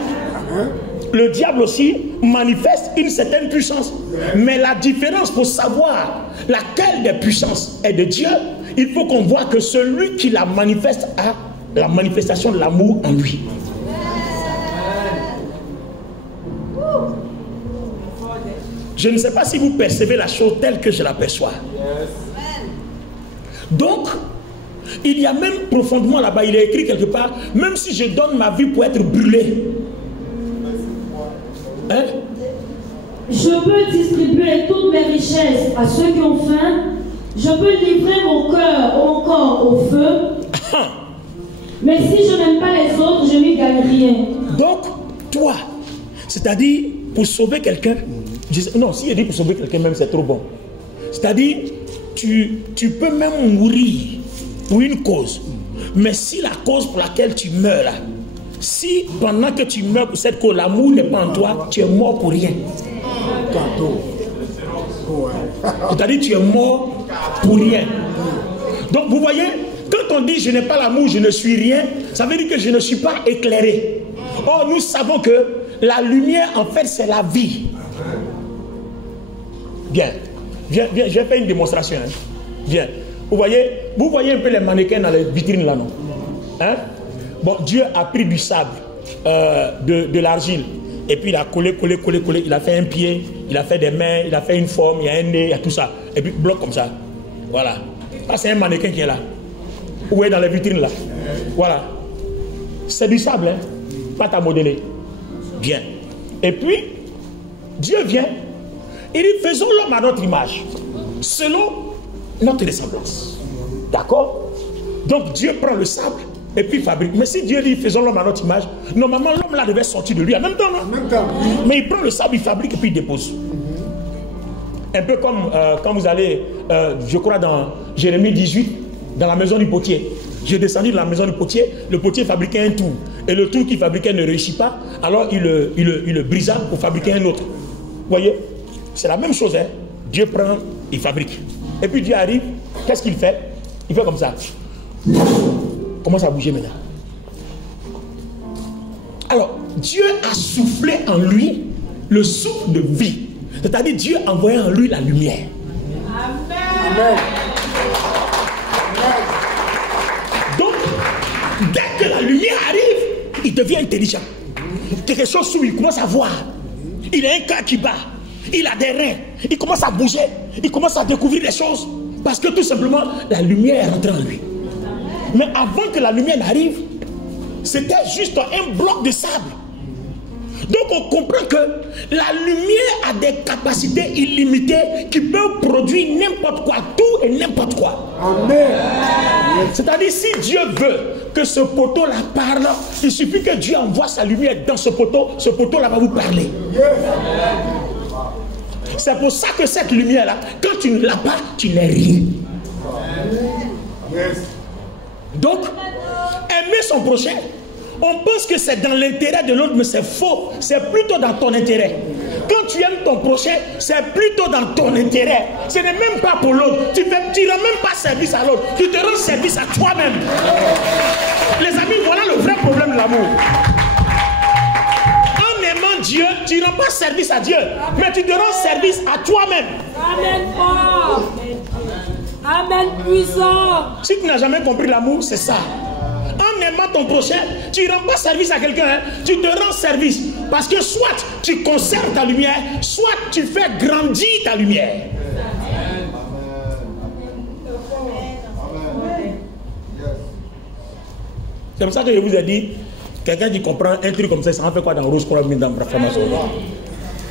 Le diable aussi manifeste une certaine puissance. Mais la différence pour savoir laquelle des puissances est de Dieu, il faut qu'on voit que celui qui la manifeste a la manifestation de l'amour en lui. Je ne sais pas si vous percevez la chose telle que je l'aperçois. Donc, il y a même profondément là-bas, il est écrit quelque part, même si je donne ma vie pour être brûlé, hein? Je peux distribuer toutes mes richesses à ceux qui ont faim. Je peux livrer mon cœur ou mon corps au feu. Mais si je n'aime pas les autres, je n'y gagne rien. Donc, toi, c'est-à-dire, pour sauver quelqu'un, non, si il dit pour sauver quelqu'un même, c'est trop bon. C'est-à-dire, tu peux même mourir pour une cause. Mais si la cause pour laquelle tu meurs là, si pendant que tu meurs pour cette cause, l'amour n'est pas en toi, tu es mort pour rien. C'est-à-dire, tu es mort pour rien. Donc, vous voyez, quand on dit je n'ai pas l'amour, je ne suis rien, ça veut dire que je ne suis pas éclairé. Or, nous savons que la lumière, en fait, c'est la vie. Bien. Viens, je vais faire une démonstration. Hein. Viens. Vous voyez un peu les mannequins dans les vitrines là, non? Hein? Bon, Dieu a pris du sable, de l'argile, et puis il a collé, il a fait un pied, il a fait des mains, il a fait une forme, il y a un nez, il y a tout ça, et puis bloc comme ça. Voilà. Ça, c'est un mannequin qui est là. Où est dans les vitrines là? Voilà. C'est du sable, hein? Pas à modeler. Bien. Et puis, Dieu vient, il dit, faisons l'homme à notre image, selon notre ressemblance. D'accord? Donc Dieu prend le sable et puis fabrique. Mais si Dieu dit faisons l'homme à notre image, normalement l'homme là devait sortir de lui en même temps, non? En même temps. Mais il prend le sable, il fabrique et puis il dépose. Un peu comme quand vous allez, je crois dans Jérémie 18, dans la maison du potier. J'ai descendu dans la maison du potier, le potier fabriquait un tour. Et le tour qu'il fabriquait ne réussit pas, alors il le brisa pour fabriquer un autre. Vous voyez? C'est la même chose, hein? Dieu prend, il fabrique. Et puis Dieu arrive, qu'est-ce qu'il fait? Il fait comme ça. Commence à bouger maintenant. Alors, Dieu a soufflé en lui le souffle de vie. C'est-à-dire Dieu a envoyé en lui la lumière. Donc, dès que la lumière arrive, il devient intelligent. Quelque chose où il commence à voir. Il a un cœur qui bat. Il a des reins. Il commence à bouger. Il commence à découvrir des choses. Parce que tout simplement, la lumière est rentrée en lui. Mais avant que la lumière n'arrive, c'était juste un bloc de sable. Donc on comprend que la lumière a des capacités illimitées qui peuvent produire n'importe quoi, tout et n'importe quoi. Amen. C'est-à-dire si Dieu veut que ce poteau-là parle, il suffit que Dieu envoie sa lumière dans ce poteau-là va vous parler. C'est pour ça que cette lumière-là, quand tu ne l'as pas, tu n'es rien. Donc, aimer son prochain, on pense que c'est dans l'intérêt de l'autre, mais c'est faux. C'est plutôt dans ton intérêt. Quand tu aimes ton prochain, c'est plutôt dans ton intérêt. Ce n'est même pas pour l'autre. Tu ne rends même pas service à l'autre. Tu te rends service à toi-même. Les amis, voilà le vrai problème de l'amour. En aimant Dieu, tu ne rends pas service à Dieu, mais tu te rends service à toi-même. Amen fort. Amen puissant. Si tu n'as jamais compris l'amour, c'est ça. En aimant ton prochain, tu ne rends pas service à quelqu'un, hein? Tu te rends service. Parce que soit tu conserves ta lumière, soit tu fais grandir ta lumière. C'est pour ça que je vous ai dit, quelqu'un qui comprend un truc comme ça en fait quoi dans Rose Croix, dans la formation.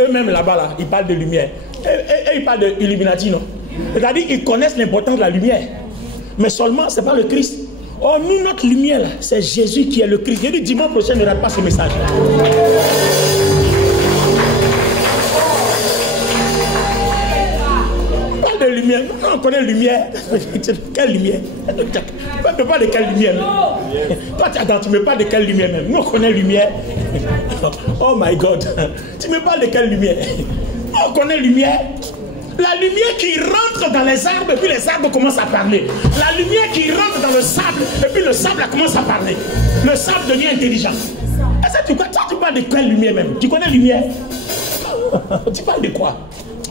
Eux-mêmes là-bas, là, ils parlent de lumière. Et ils parlent de Illuminati, non? C'est-à-dire qu'ils connaissent l'importance de la lumière. Mais seulement, ce n'est pas le Christ. Oh, nous, notre lumière, là, c'est Jésus qui est le Christ. J'ai dit, dimanche prochain, ne rate pas ce message. On parle de lumière. Non, on connaît lumière. Quelle lumière? On ne parle de quelle lumière? Toi, tu me parles de quelle lumière même? Nous, on connaît lumière. Oh my God. Tu me parles de quelle lumière? On connaît lumière. La lumière qui rentre dans les arbres et puis les arbres commencent à parler. La lumière qui rentre dans le sable et puis le sable commence à parler. Le sable devient intelligent. Est-ce que tu parles de quelle lumière même? Tu connais lumière? Tu parles de quoi?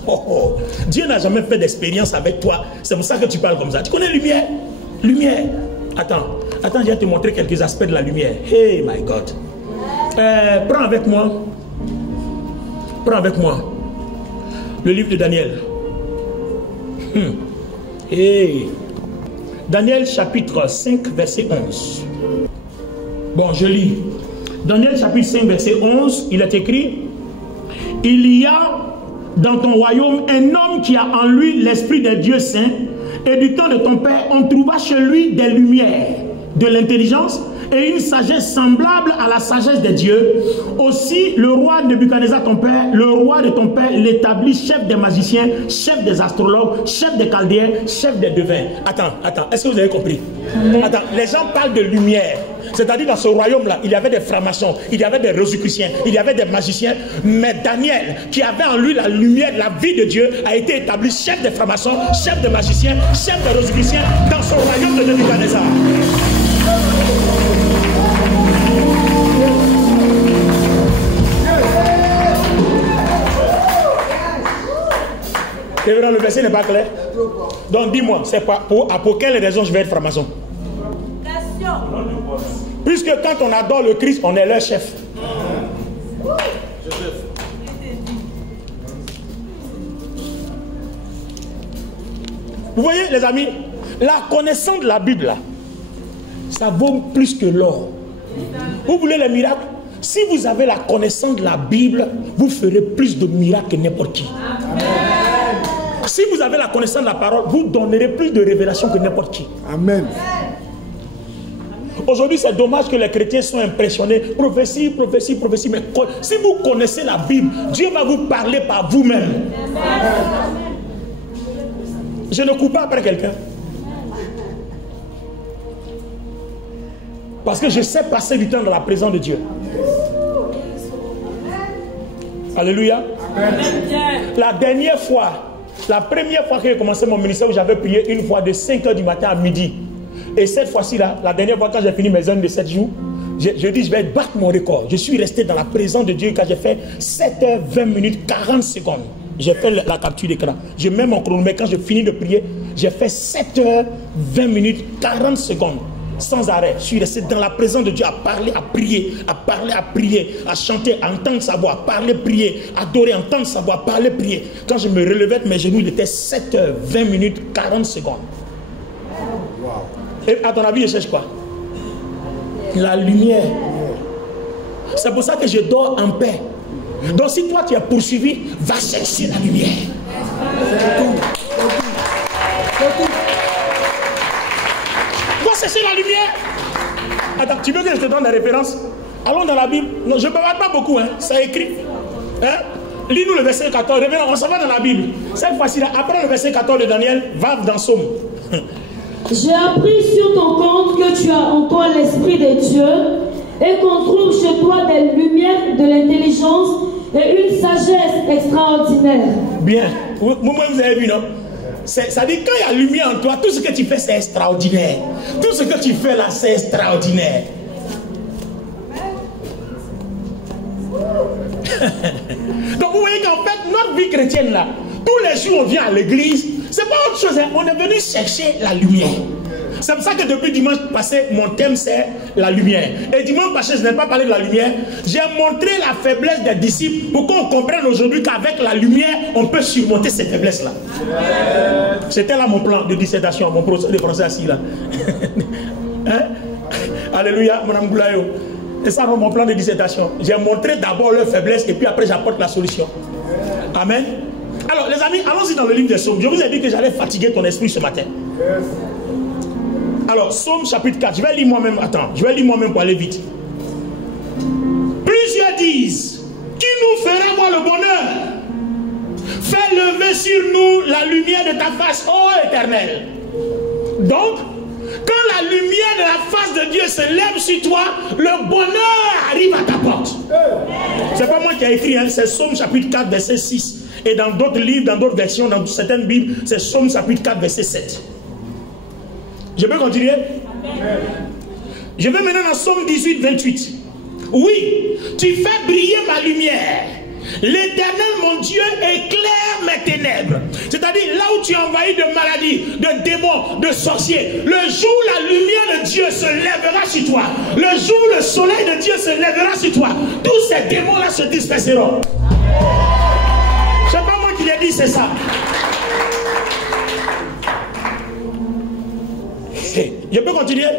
Oh. Dieu n'a jamais fait d'expérience avec toi. C'est pour ça que tu parles comme ça. Tu connais lumière? Lumière. Attends, je vais te montrer quelques aspects de la lumière. Hey my God. Prends avec moi le livre de Daniel. Hey. Daniel chapitre 5 verset 11. Bon, je lis. Daniel chapitre 5 verset 11, il est écrit: il y a dans ton royaume un homme qui a en lui l'esprit des dieux saints, et du temps de ton père on trouva chez lui des lumières, de l'intelligence et une sagesse semblable à la sagesse des dieux. Aussi le roi Nebuchadnezzar ton père, le roi de ton père, l'établit chef des magiciens, chef des astrologues, chef des chaldéens, chef des devins. Attends, est-ce que vous avez compris? Attends, les gens parlent de lumière. C'est-à-dire dans ce royaume-là, il y avait des francs-maçons, il y avait des rosicruciens, il y avait des magiciens. Mais Daniel, qui avait en lui la lumière, la vie de Dieu, a été établi chef des francs-maçons, chef des magiciens, chef des rosicruciens dans ce royaume de Nebuchadnezzar. Le verset n'est pas clair. Donc dis-moi, c'est pour quelle raison je vais être franc-maçon? Puisque quand on adore le Christ, on est leur chef. Vous voyez les amis, la connaissance de la Bible là, ça vaut plus que l'or. Vous voulez les miracles? Si vous avez la connaissance de la Bible, vous ferez plus de miracles que n'importe qui. Amen. Si vous avez la connaissance de la parole, vous donnerez plus de révélations que n'importe qui. Amen. Aujourd'hui, c'est dommage que les chrétiens soient impressionnés. Prophétie, prophétie, prophétie. Mais si vous connaissez la Bible, Dieu va vous parler par vous-même. Je ne cours pas après quelqu'un. Parce que je sais passer du temps dans la présence de Dieu. Alléluia. La dernière fois, la première fois que j'ai commencé mon ministère, où j'avais prié une fois de 5 h du matin à midi. Et cette fois-ci, la dernière fois quand j'ai fini mes jeûnes de 7 jours, je dis je vais battre mon record. Je suis resté dans la présence de Dieu quand j'ai fait 7 h 20 minutes 40 secondes. J'ai fait la capture d'écran. Je mets mon chronomètre. Quand je finis de prier, j'ai fait 7 heures, 20 minutes, 40 secondes. Sans arrêt. Je suis resté dans la présence de Dieu à parler, à prier, à parler, à prier, à chanter, à entendre sa voix, à parler, prier, adorer, entendre sa voix, parler, prier. Quand je me relevais de mes genoux, il était 7 heures, 20 minutes, 40 secondes. Et à ton avis, je cherche quoi? La lumière. C'est pour ça que je dors en paix. Donc si toi tu es poursuivi, va chercher la lumière. Va chercher la lumière. Attends, tu veux que je te donne la référence? Allons dans la Bible. Non, je ne parle pas beaucoup, hein. C'est écrit. Hein? Lis-nous le verset 14. Revenons, on s'en va dans la Bible. Cette fois-ci, après le verset 14 de Daniel, va dans Somme. J'ai appris sur ton compte que tu as en toi l'Esprit de Dieu et qu'on trouve chez toi des lumières, de l'intelligence et une sagesse extraordinaire. Bien. Vous avez vu, non? Ça dit, quand il y a lumière en toi, tout ce que tu fais, c'est extraordinaire. Tout ce que tu fais là, c'est extraordinaire. Donc vous voyez qu'en fait, notre vie chrétienne là, tous les jours on vient à l'église, c'est pas autre chose, hein. On est venu chercher la lumière. C'est pour ça que depuis dimanche passé, mon thème c'est la lumière. Et dimanche passé, je n'ai pas parlé de la lumière. J'ai montré la faiblesse des disciples pour qu'on comprenne aujourd'hui qu'avec la lumière, on peut surmonter ces faiblesses-là. C'était là mon plan de dissertation, mon professeur de français assis là. Hein? Alléluia, Madame Goulayo. C'est ça mon plan de dissertation. J'ai montré d'abord leur faiblesse et puis après j'apporte la solution. Amen. Alors les amis, allons-y dans le livre des Psaumes. Je vous ai dit que j'allais fatiguer ton esprit ce matin. Alors, Psaume chapitre 4, je vais lire moi-même, attends, je vais lire moi-même pour aller vite. Plusieurs disent, qui nous fera voir le bonheur? Fais lever sur nous la lumière de ta face, ô Éternel. Donc, quand la lumière de la face de Dieu se lève sur toi, le bonheur arrive à ta porte. C'est pas moi qui ai écrit, hein, c'est Psaume chapitre 4, verset 6. Et dans d'autres livres, dans d'autres versions, dans certaines Bibles, c'est Psaume chapitre 4, verset 7. Je peux continuer? Je vais maintenant dans Psaume 18, 28. Oui, tu fais briller ma lumière. L'Éternel, mon Dieu, éclaire mes ténèbres. C'est-à-dire là où tu es envahi de maladies, de démons, de sorciers. Le jour où la lumière de Dieu se lèvera sur toi, le jour où le soleil de Dieu se lèvera sur toi, tous ces démons-là se disperseront. C'est pas moi qui l'ai dit, c'est ça. Je peux continuer?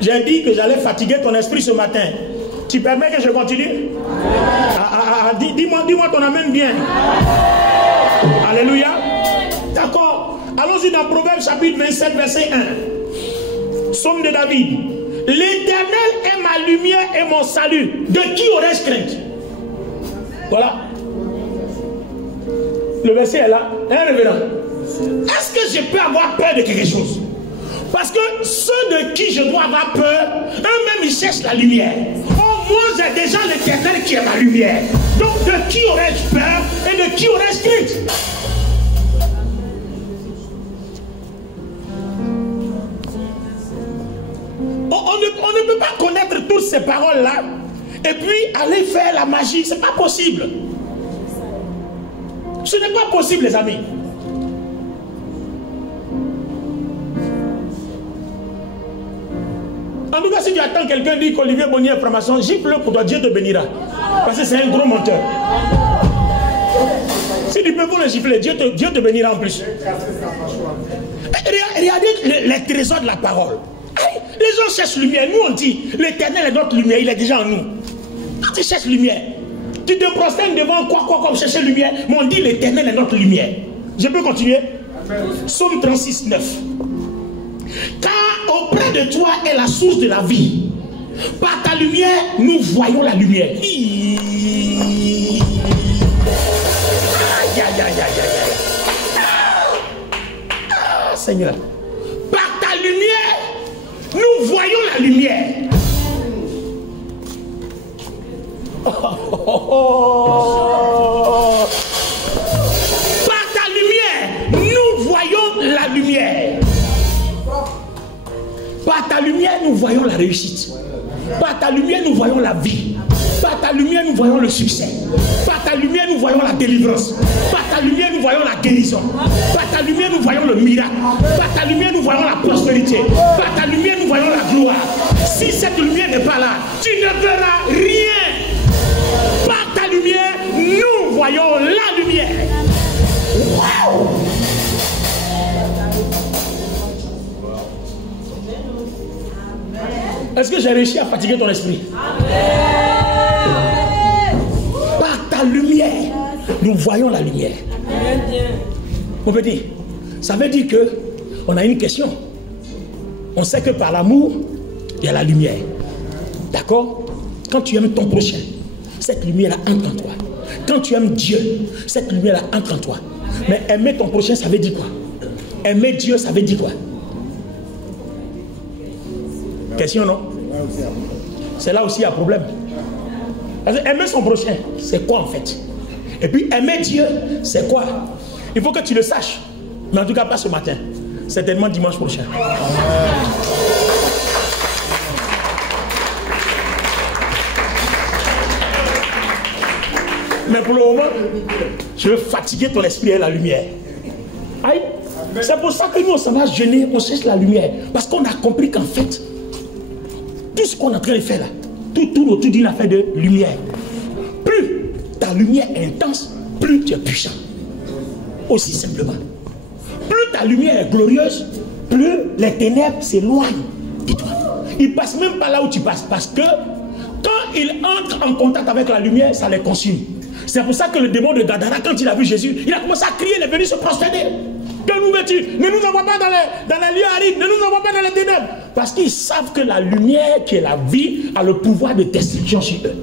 J'ai dit que j'allais fatiguer ton esprit ce matin. Tu permets que je continue? Dis-moi ton amen bien. Alléluia. D'accord. Allons-y dans Proverbes chapitre 27, verset 1. Psaume de David. L'Éternel est ma lumière et mon salut. De qui aurais-je crainte? Voilà. Le verset est là. Hein, révérend? Est-ce que je peux avoir peur de quelque chose? Parce que ceux de qui je dois avoir peur, eux-mêmes ils cherchent la lumière. Oh, moi j'ai déjà l'Éternel qui est ma lumière. Donc de qui aurais-je peur et de qui aurais-je crainte? On ne peut pas connaître toutes ces paroles-là et puis aller faire la magie. C'est pas possible. Ce n'est pas possible, les amis. En tout cas, si tu attends quelqu'un dit qu'Olivier Bonnier est franc-maçon, gifle pour toi, Dieu te bénira. Parce que c'est un gros menteur. Si tu peux vous le gifler, Dieu te bénira en plus. Regardez les trésors de la parole. Les gens cherchent lumière. Nous on dit, l'Éternel est notre lumière, il est déjà en nous. Quand tu cherches lumière, tu te prosternes devant quoi comme chercher lumière, mais on dit l'Éternel est notre lumière. Je peux continuer? Psaume 36, 9. Car auprès de toi est la source de la vie. Par ta lumière, nous voyons la lumière. Aïe, aïe, aïe, aïe, aïe. Ah, Seigneur. Par ta lumière, nous voyons la lumière. Par ta lumière, nous voyons la lumière. Par ta lumière, nous voyons la réussite. Par ta lumière, nous voyons la vie. Par ta lumière, nous voyons le succès. Par ta lumière, nous voyons la délivrance. Par ta lumière, nous voyons la guérison. Par ta lumière, nous voyons le miracle. Par ta lumière, nous voyons la prospérité. Par ta lumière, nous voyons la gloire. Si cette lumière n'est pas là, tu ne verras rien. Par ta lumière, nous voyons la lumière. Wow! Est-ce que j'ai réussi à fatiguer ton esprit? Par ta lumière, nous voyons la lumière. Mon petit, ça veut dire que on a une question. On sait que par l'amour, il y a la lumière. D'accord? Quand tu aimes ton prochain, cette lumière entre en toi. Quand tu aimes Dieu, cette lumière entre en toi. Mais aimer ton prochain, ça veut dire quoi? Aimer Dieu, ça veut dire quoi? Question, non? C'est là aussi il y a un problème. Aimer son prochain, c'est quoi en fait? Et puis aimer Dieu, c'est quoi? Il faut que tu le saches. Mais en tout cas pas ce matin. Certainement dimanche prochain. Mais pour le moment, je veux fatiguer ton esprit et la lumière. Aïe. C'est pour ça que nous, on va jeûner, on cherche la lumière. Parce qu'on a compris qu'en fait, tout ce qu'on est en train de faire là, tout tourne autour d'une affaire de lumière. Plus ta lumière est intense, plus tu es puissant. Aussi simplement. Plus ta lumière est glorieuse, plus les ténèbres s'éloignent de toi. Ils ne passent même pas là où tu passes. Parce que quand ils entrent en contact avec la lumière, ça les consume. C'est pour ça que le démon de Gadara, quand il a vu Jésus, il a commencé à crier, il est venu se prosterner. Que nous veux-tu? Ne nous envoie pas dans les lieux arides, ne nous envoie pas dans les ténèbres. Parce qu'ils savent que la lumière, qui est la vie, a le pouvoir de destruction sur eux.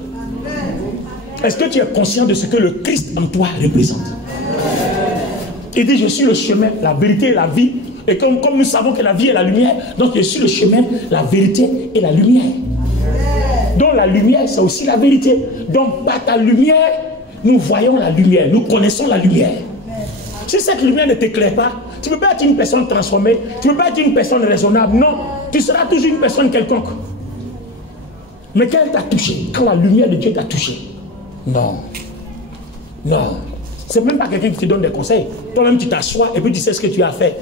Est-ce que tu es conscient de ce que le Christ en toi représente? Il dit, je suis le chemin, la vérité et la vie. Et comme nous savons que la vie est la lumière, donc je suis le chemin, la vérité et la lumière. Donc la lumière, c'est aussi la vérité. Donc par ta lumière, nous voyons la lumière, nous connaissons la lumière. Si cette lumière ne t'éclaire pas, tu ne peux pas être une personne transformée, tu ne peux pas être une personne raisonnable. Non, tu seras toujours une personne quelconque. Mais quand elle t'a touché, quand la lumière de Dieu t'a touché, non, non, c'est même pas quelqu'un qui te donne des conseils. Toi-même tu t'assois et puis tu sais ce que tu as fait.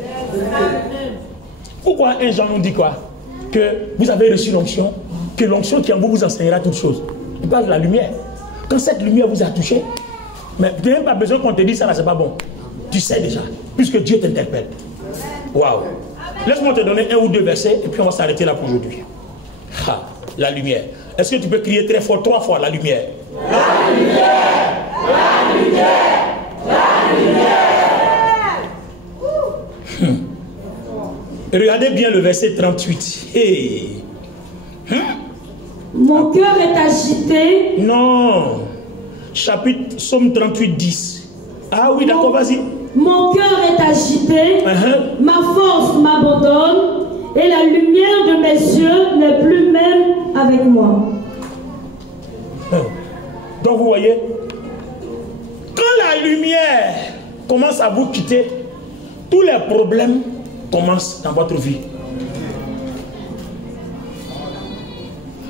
Pourquoi un Jean nous dit quoi? Que vous avez reçu l'onction, que l'onction qui en vous enseignera toutes choses. Il parle de la lumière. Quand cette lumière vous a touché, mais tu n'as même pas besoin qu'on te dise ça là, c'est pas bon. Tu sais déjà, puisque Dieu t'interpelle. Waouh! Laisse-moi te donner un ou deux versets et puis on va s'arrêter là pour aujourd'hui. La lumière. Est-ce que tu peux crier très fort, 3 fois la lumière? La lumière! La lumière! La lumière! Regardez bien le verset 38. Hey. Mon cœur est agité. Non. Chapitre Psaume 38, 10. Ah oui, d'accord, vas-y. Mon cœur est agité, ma force m'abandonne, et la lumière de mes yeux n'est plus même avec moi. Donc vous voyez, quand la lumière commence à vous quitter, tous les problèmes commencent dans votre vie.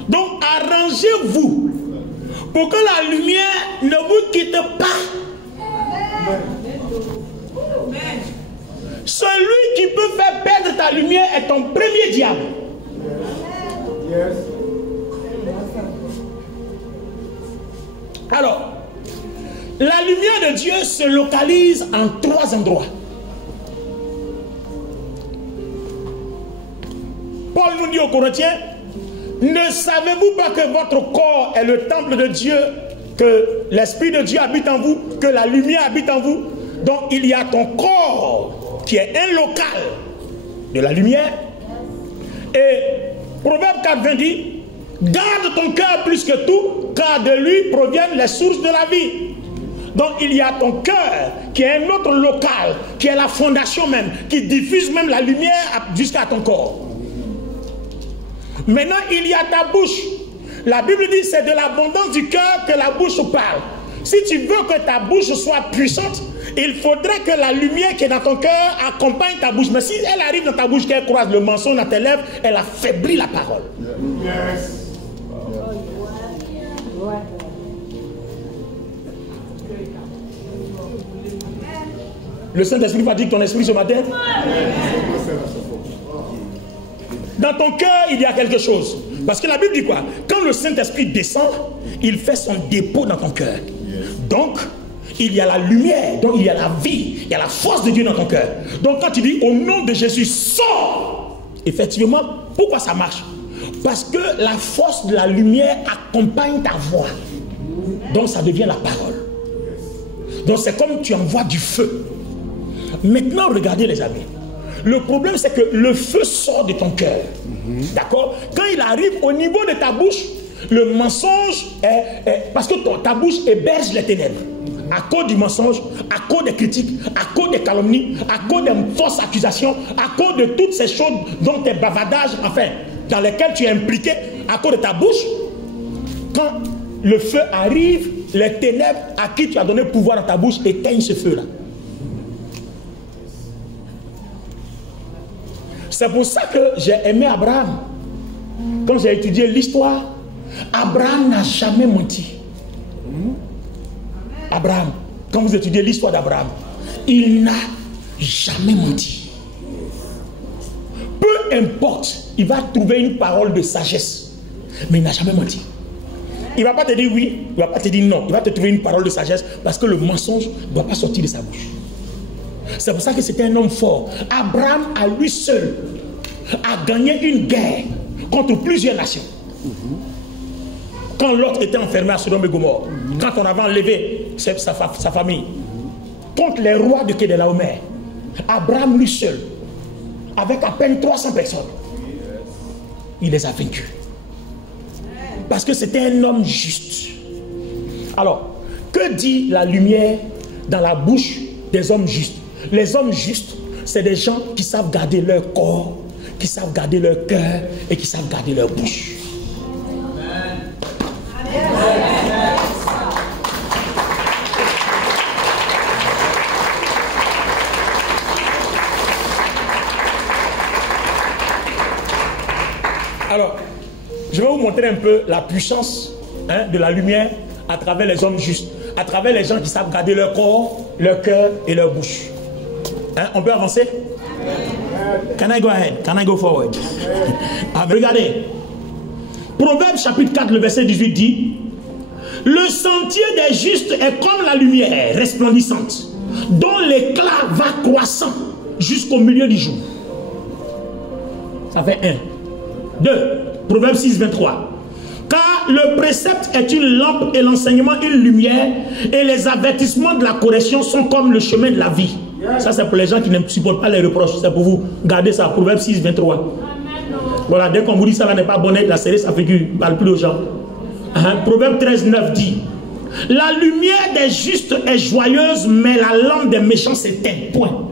Donc arrangez-vous pour que la lumière ne vous quitte pas. Celui qui peut faire perdre ta lumière est ton premier diable. Alors, la lumière de Dieu se localise en 3 endroits. Paul nous dit aux Corinthiens, ne savez-vous pas que votre corps est le temple de Dieu, que l'Esprit de Dieu habite en vous, que la lumière habite en vous? Donc il y a ton corps qui est un local de la lumière. Et Proverbe 4 dit, garde ton cœur plus que tout, car de lui proviennent les sources de la vie. Donc il y a ton cœur qui est un autre local, qui est la fondation même, qui diffuse même la lumière jusqu'à ton corps. Maintenant il y a ta bouche. La Bible dit c'est de l'abondance du cœur que la bouche parle. Si tu veux que ta bouche soit puissante, il faudrait que la lumière qui est dans ton cœur accompagne ta bouche. Mais si elle arrive dans ta bouche, qu'elle croise le mensonge dans tes lèvres, elle affaiblit la parole. Le Saint-Esprit va dire ton esprit ce matin. Dans ton cœur, il y a quelque chose. Parce que la Bible dit quoi? Quand le Saint-Esprit descend, il fait son dépôt dans ton cœur. Donc, il y a la lumière, donc il y a la vie, il y a la force de Dieu dans ton cœur. Donc quand tu dis au nom de Jésus, sors, effectivement, pourquoi ça marche? Parce que la force de la lumière accompagne ta voix. Donc ça devient la parole. Donc c'est comme tu envoies du feu. Maintenant, regardez les amis. Le problème c'est que le feu sort de ton cœur. D'accord? Quand il arrive au niveau de ta bouche, le mensonge est parce que ta bouche héberge les ténèbres. À cause du mensonge, à cause des critiques, à cause des calomnies, à cause des fausses accusations, à cause de toutes ces choses dont tes bavardages, enfin, dans lesquels tu es impliqué, à cause de ta bouche, quand le feu arrive, les ténèbres à qui tu as donné pouvoir dans ta bouche éteignent ce feu-là. C'est pour ça que j'ai aimé Abraham. Quand j'ai étudié l'histoire, Abraham n'a jamais menti. Abraham, quand vous étudiez l'histoire d'Abraham, il n'a jamais menti. Peu importe, il va trouver une parole de sagesse, mais il n'a jamais menti. Il ne va pas te dire oui, il ne va pas te dire non, il va te trouver une parole de sagesse parce que le mensonge ne doit pas sortir de sa bouche. C'est pour ça que c'était un homme fort. Abraham, à lui seul, a gagné une guerre contre plusieurs nations. Quand l'autre était enfermé à Sodome et Gomorrhe, quand on avait enlevé sa famille, contre les rois de Kedelaomer, Abraham lui seul, avec à peine 300 personnes, il les a vaincus. Parce que c'était un homme juste. Alors, que dit la lumière dans la bouche des hommes justes? Les hommes justes, c'est des gens qui savent garder leur corps, qui savent garder leur cœur et qui savent garder leur bouche. Alors, je vais vous montrer un peu la puissance de la lumière à travers les hommes justes, à travers les gens qui savent garder leur corps, leur cœur et leur bouche. On peut avancer? Can I go ahead? Can I go forward? Regardez. Proverbe chapitre 4, le verset 18 dit: le sentier des justes est comme la lumière resplendissante, dont l'éclat va croissant jusqu'au milieu du jour. Ça fait 1. 2. Proverbe 6, 23. Car le précepte est une lampe et l'enseignement une lumière, et les avertissements de la correction sont comme le chemin de la vie. Ça c'est pour les gens qui ne supportent pas les reproches. C'est pour vous. Gardez ça. Proverbe 6, 23. Voilà, dès qu'on vous dit ça n'est pas bon, la série ça figure. Ne parle plus aux gens. Proverbe 13, 9 dit: la lumière des justes est joyeuse, mais la lampe des méchants s'éteint. Point.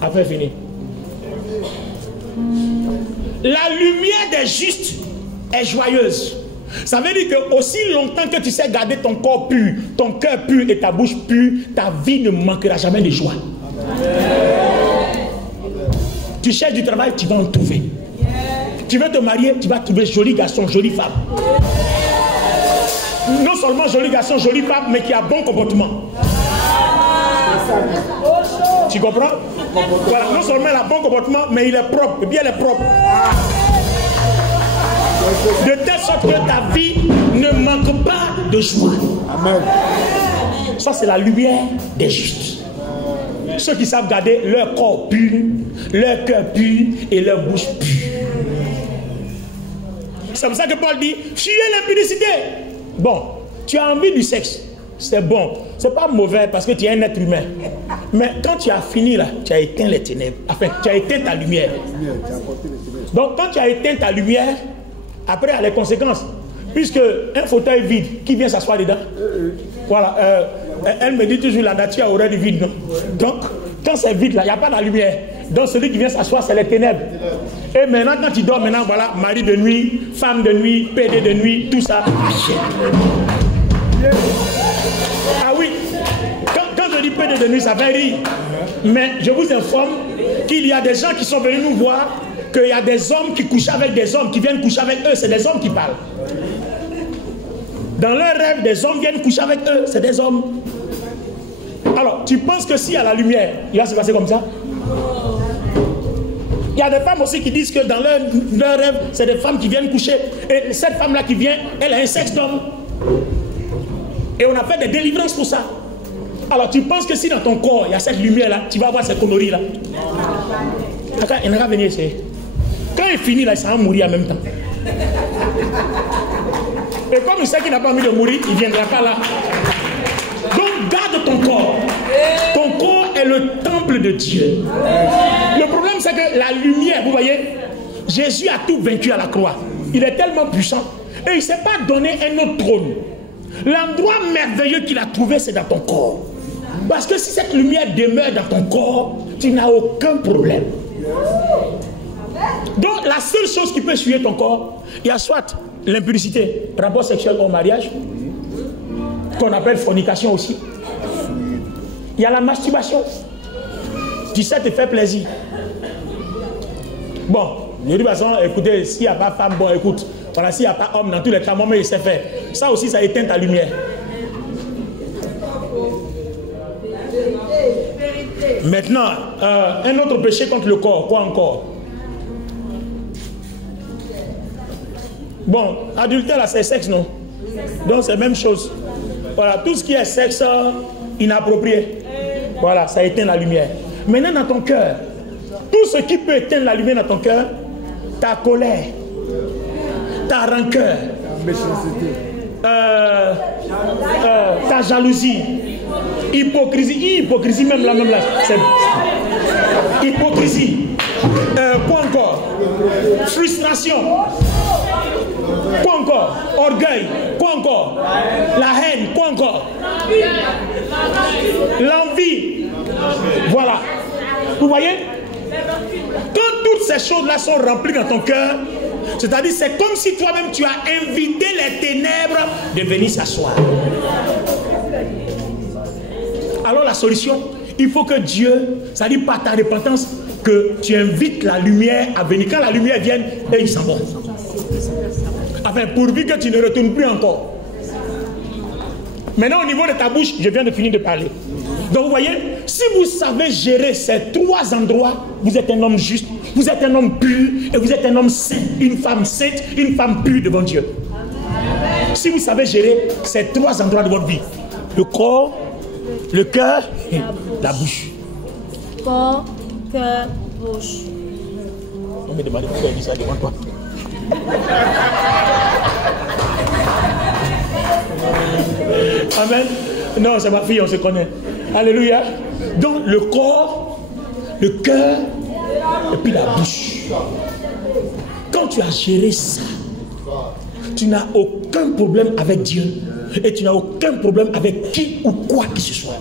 Affaire finie. La lumière des justes est joyeuse. Ça veut dire que aussi longtemps que tu sais garder ton corps pur, ton cœur pur et ta bouche pure, ta vie ne manquera jamais de joie. Tu cherches du travail, tu vas en trouver. Tu veux te marier, tu vas trouver joli garçon, jolie femme. Non seulement joli garçon, jolie femme, mais qui a bon comportement. Tu comprends? Voilà, non seulement elle a bon comportement, mais il est propre, bien elle est propre. De telle sorte que ta vie ne manque pas de joie. Amen. Ça c'est la lumière des justes. Ceux qui savent garder leur corps pur, leur cœur pur et leur bouche pure. C'est pour ça que Paul dit: fuyez l'impudicité. Bon, tu as envie du sexe, c'est bon, c'est pas mauvais parce que tu es un être humain. Mais quand tu as fini là, tu as éteint les ténèbres. Enfin, tu as éteint ta lumière. Donc quand tu as éteint ta lumière, après il y a les conséquences. Puisque un fauteuil vide, qui vient s'asseoir dedans? Voilà, elle me dit toujours la nature a horreur du vide, non? Donc, quand c'est vide là, il n'y a pas de lumière. Donc celui qui vient s'asseoir, c'est les ténèbres. Et maintenant, quand tu dors, maintenant, voilà, mari de nuit, femme de nuit, PD de nuit, tout ça. Ah oui, quand je dis PD de nuit, ça fait rire. Mais je vous informe qu'il y a des gens qui sont venus nous voir, qu'il y a des hommes qui couchent avec des hommes, qui viennent coucher avec eux, c'est des hommes qui parlent. Dans leur rêve, des hommes viennent coucher avec eux, c'est des hommes. Alors, tu penses que s'il y a la lumière, il va se passer comme ça? Il y a des femmes aussi qui disent que dans leur rêve, c'est des femmes qui viennent coucher. Et cette femme-là qui vient, elle a un sexe d'homme. Et on a fait des délivrances pour ça. Alors, tu penses que si dans ton corps, il y a cette lumière-là, tu vas avoir cette connerie-là? Il n'a qu'à venir essayer. Quand il finit, là, il va mourir en même temps. Et comme il sait qu'il n'a pas envie de mourir, il ne viendra pas là. Donc, garde ton corps. Ton corps est le temple de Dieu. Le problème, c'est que la lumière, vous voyez, Jésus a tout vaincu à la croix. Il est tellement puissant. Et il ne s'est pas donné un autre trône. L'endroit merveilleux qu'il a trouvé, c'est dans ton corps. Parce que si cette lumière demeure dans ton corps, tu n'as aucun problème. Donc, la seule chose qui peut suivre ton corps, il y a soit l'impudicité, rapport sexuel au mariage, qu'on appelle fornication aussi. Il y a la masturbation. Tu sais te faire plaisir. Bon, de toute façon, écoutez, s'il n'y a pas femme, bon, écoute, voilà, s'il n'y a pas homme, dans tous les cas, moi, il sait faire. Ça aussi, ça éteint ta lumière. Maintenant, un autre péché contre le corps, quoi encore? Bon, adultère, là, c'est sexe, non? Donc, c'est la même chose. Voilà, tout ce qui est sexe inapproprié, voilà, ça éteint la lumière. Maintenant, dans ton cœur, tout ce qui peut éteindre la lumière dans ton cœur, ta colère, ta rancœur, ta jalousie, hypocrisie même là, c'est hypocrisie. Quoi encore? Frustration. Quoi encore? Orgueil. Quoi encore? La haine. Quoi encore? L'envie. Voilà. Vous voyez? Quand toutes ces choses-là sont remplies dans ton cœur, c'est-à-dire c'est comme si toi-même tu as invité les ténèbres de venir s'asseoir. Alors la solution, il faut que Dieu, c'est-à-dire par ta repentance, que tu invites la lumière à venir. Quand la lumière vient, et ils s'en vont. Enfin, pourvu que tu ne retournes plus encore. Maintenant, au niveau de ta bouche, je viens de finir de parler. Donc, vous voyez, si vous savez gérer ces trois endroits, vous êtes un homme juste, vous êtes un homme pur, et vous êtes un homme saint, une femme sainte, une femme pure devant Dieu. Si vous savez gérer ces trois endroits de votre vie, le corps, le cœur et la bouche. Corps, cœur, bouche. On me demande pourquoi il dit ça devant toi. Amen. Non, c'est ma fille, on se connaît. Alléluia. Donc le corps, le cœur et puis la bouche. Quand tu as géré ça, tu n'as aucun problème avec Dieu et tu n'as aucun problème avec qui ou quoi que ce soit.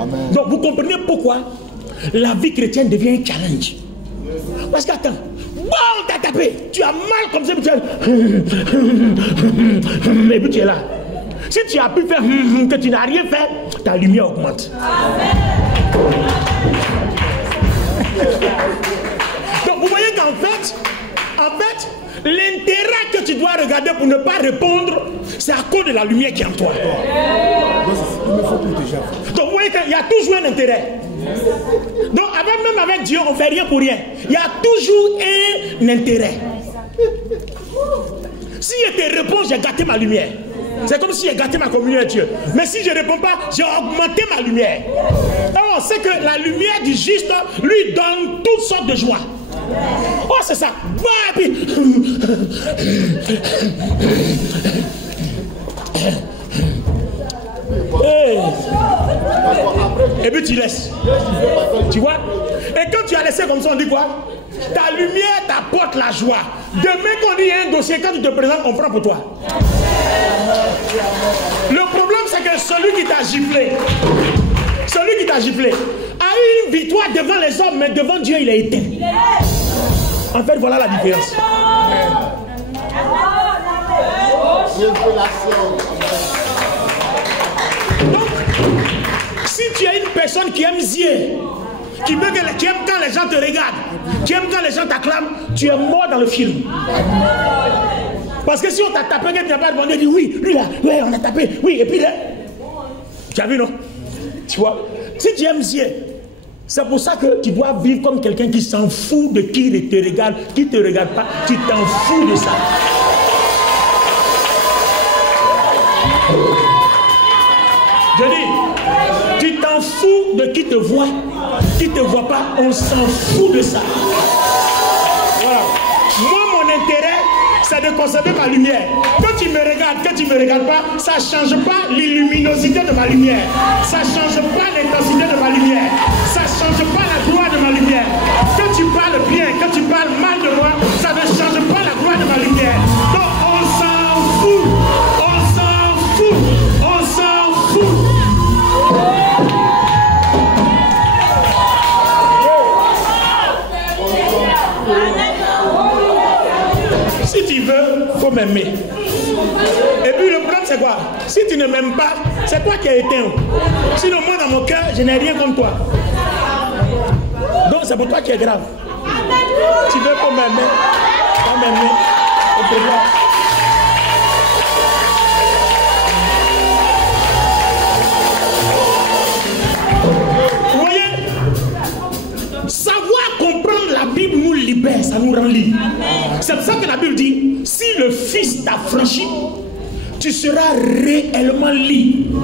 Amen. Donc vous comprenez pourquoi la vie chrétienne devient un challenge. Parce qu'attends, bon, t'as tapé, tu as mal comme ça, et puis tu es là. Si tu as pu faire que tu n'as rien fait, ta lumière augmente. Amen. Donc vous voyez qu'en fait, l'intérêt que tu dois regarder pour ne pas répondre, c'est à cause de la lumière qui est en toi. Donc vous voyez qu'il y a toujours un intérêt. Donc même avec Dieu, on ne fait rien pour rien. Il y a toujours un intérêt. Si je te réponds, j'ai gâté ma lumière. C'est comme si j'ai gâté ma communion avec Dieu. Mais si je ne réponds pas, j'ai augmenté ma lumière. Et on sait que la lumière du juste lui donne toutes sortes de joie. Oh, c'est ça. Et puis tu laisses. Tu vois? Et quand tu as laissé comme ça, on dit quoi? Ta lumière t'apporte la joie. Demain qu'on dit un dossier, quand tu te présentes, on prend pour toi. Le problème, c'est que celui qui t'a giflé a eu une victoire devant les hommes, mais devant Dieu, il est éteint. En fait, voilà la différence. Donc, si tu es une personne qui aime Dieu, qui aime quand les gens te regardent, qui aime quand les gens t'acclament, tu es mort dans le film. Parce que si on t'a tapé, tu n'as pas demandé, dit oui, lui là, ouais, on a tapé, oui, et puis là, tu as vu, non? Tu vois, si tu aimes Dieu, c'est pour ça que tu dois vivre comme quelqu'un qui s'en fout de qui te regarde, qui ne te regarde pas, tu t'en fous de ça. Je dis, tu t'en fous de qui te voit pas, on s'en fout de ça. Voilà. Moi, mon intérêt, c'est de conserver ma lumière. Que tu me regardes, que tu ne me regardes pas, ça ne change pas l'illuminosité de ma lumière. Ça ne change pas l'intensité de ma lumière. Ça ne change pas la gloire de ma lumière. Que tu parles bien, que tu parles mal de moi, ça ne change pas la gloire de ma lumière. Donc on s'en fout. On s'en fout. On s'en fout. Si tu veux, il faut m'aimer. Et puis le problème c'est quoi? Si tu ne m'aimes pas, c'est toi qui as éteint. Sinon moi dans mon cœur, je n'ai rien contre toi. Donc c'est pour toi qui est grave. Tu veux pas m'aimer? Pas m'aimer. Vous voyez? Savoir comprendre la Bible nous libère, ça nous rend libres. C'est pour ça que la Bible dit, si le Fils t'a franchi, tu seras réellement libre.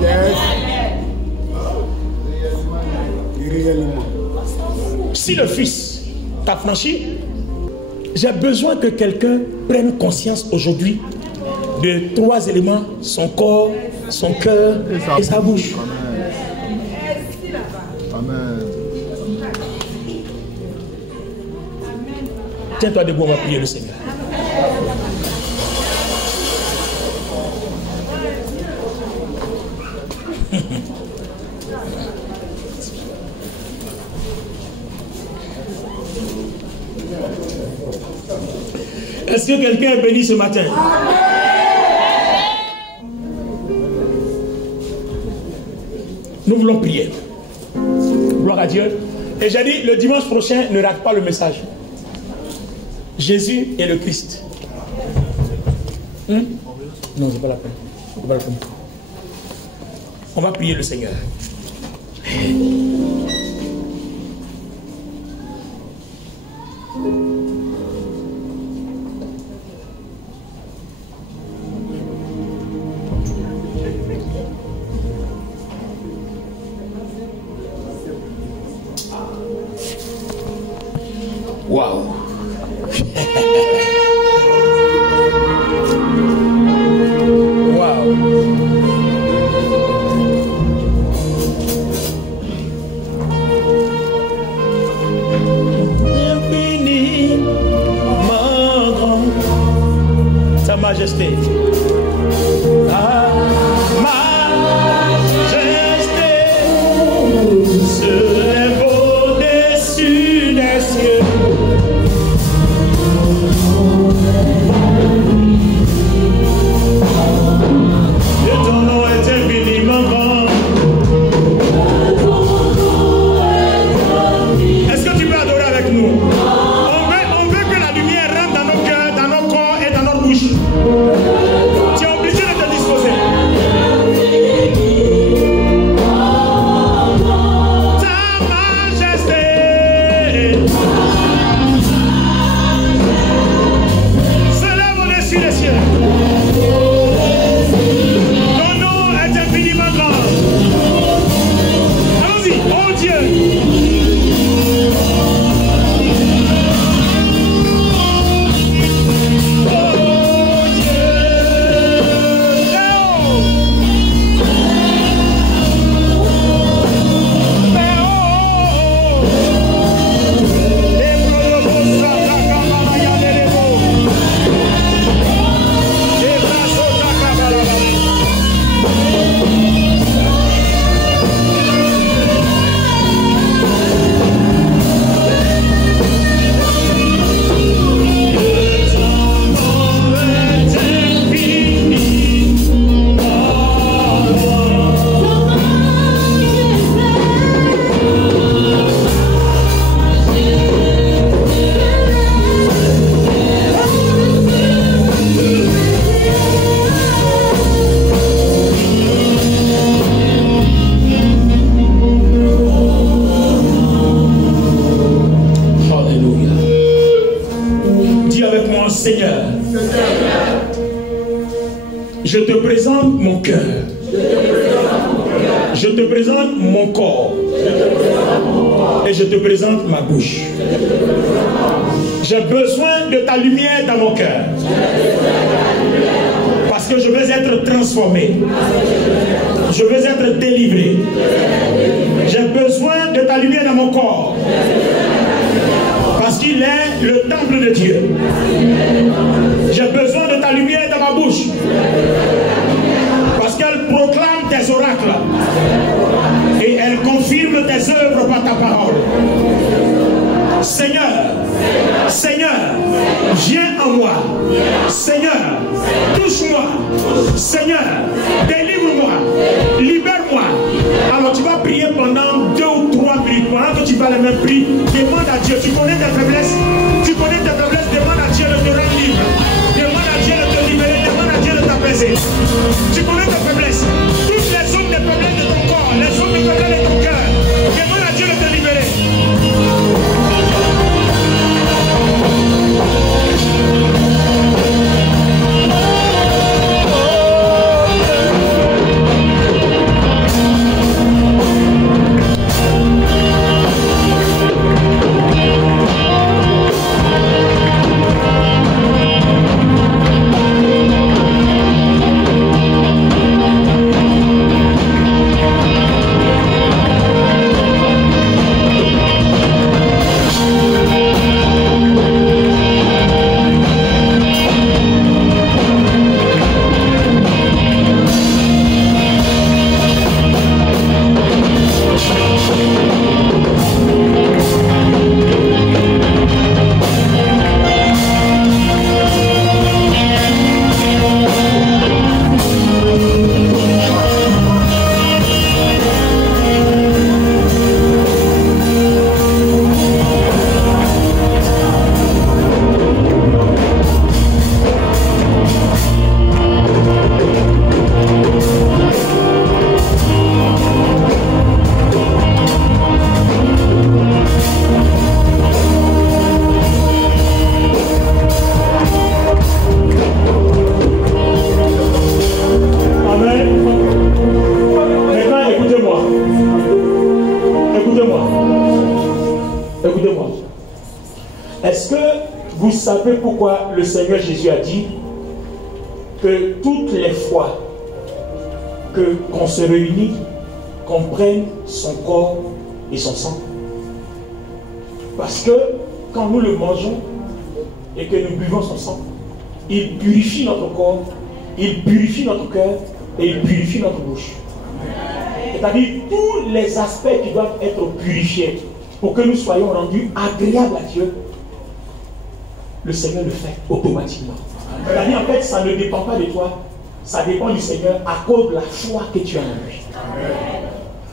Si le Fils t'a franchi, j'ai besoin que quelqu'un prenne conscience aujourd'hui de 3 éléments, son corps, son cœur et sa bouche. Amen. Tiens-toi debout, on va prier le Seigneur. Est-ce que quelqu'un est béni ce matin? Nous voulons prier. Gloire à Dieu. Et j'ai dit, le dimanche prochain, ne rate pas le message. Jésus est le Christ. Non, c'est pas la peine. C'est pas la peine. On va prier le Seigneur. Waouh. Waouh. Je te présente mon cœur. Je te présente mon corps. Et je te présente ma bouche. J'ai besoin de ta lumière dans mon cœur. Parce que je veux être transformé. Je veux être délivré. J'ai besoin de ta lumière dans mon corps. Parce qu'il est le temple de Dieu. J'ai besoin de ta lumière dans ma bouche. Parce qu'elle proclame tes oracles. Et elle confirme tes œuvres par ta parole. Seigneur, Seigneur, viens en moi. Seigneur, touche-moi. Seigneur, délivre-moi. Libère-moi. Alors tu vas prier pendant 2 ou 3 minutes. Pendant que tu vas le même prix, demande à Dieu. Tu connais tes faiblesses. Tu connais tes faiblesses. Demande à Dieu de te rendre libre. Demande à Dieu de te libérer. Demande à Dieu de t'apaiser. Tu connais tes faiblesses. Toutes les zones de faiblesse de ton corps, les zones de faiblesse de ton cœur. Demande à Dieu de te libérer. Pourquoi le Seigneur Jésus a dit que toutes les fois qu'on se réunit, qu'on prenne son corps et son sang? Parce que quand nous le mangeons et que nous buvons son sang, il purifie notre corps, il purifie notre cœur et il purifie notre bouche. C'est-à-dire tous les aspects qui doivent être purifiés pour que nous soyons rendus agréables à Dieu. Le Seigneur le fait automatiquement. C'est-à-dire en fait, ça ne dépend pas de toi, ça dépend du Seigneur à cause de la foi que tu as en lui.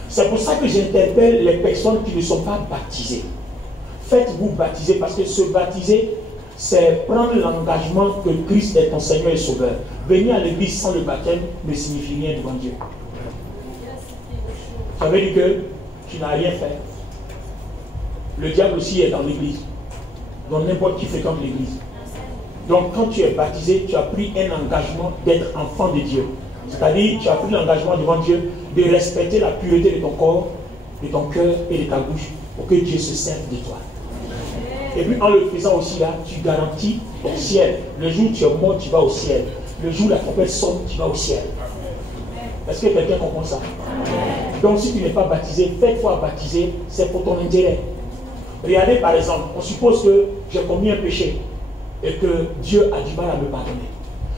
C'est pour ça que j'interpelle les personnes qui ne sont pas baptisées. Faites-vous baptiser, parce que se baptiser, c'est prendre l'engagement que Christ est ton Seigneur et Sauveur. Venir à l'église sans le baptême ne signifie rien devant Dieu. Ça veut dire que tu n'as rien fait. Le diable aussi est dans l'église. Donc n'importe qui fréquente l'église. Donc quand tu es baptisé, tu as pris un engagement d'être enfant de Dieu. C'est-à-dire, tu as pris l'engagement devant Dieu de respecter la pureté de ton corps, de ton cœur et de ta bouche pour que Dieu se serve de toi. Et puis en le faisant aussi là, tu garantis ton ciel. Le jour où tu es mort, tu vas au ciel. Le jour où la trompette sonne, tu vas au ciel. Est-ce que quelqu'un comprend ça? Donc si tu n'es pas baptisé, fais-toi baptiser, c'est pour ton intérêt. Regardez par exemple, on suppose que j'ai commis un péché et que Dieu a du mal à me pardonner.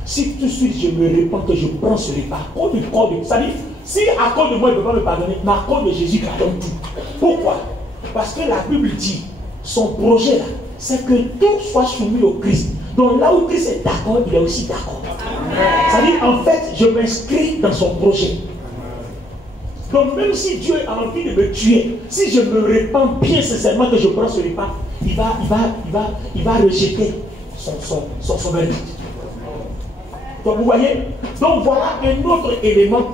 Si tout de suite je me répands que je prends ce repas, à cause du corps de... C'est-à-dire, si à cause de moi il ne peut pas me pardonner, mais à cause de Jésus, il pardonne tout. Pourquoi? Parce que la Bible dit, son projet là, c'est que tout soit soumis au Christ. Donc là où Christ est d'accord, il est aussi d'accord. C'est-à-dire, en fait, je m'inscris dans son projet. Donc même si Dieu a envie de me tuer, si je me répands bien sincèrement que je prends ce repas, il va rejeter son verdict. Donc vous voyez, donc voilà un autre élément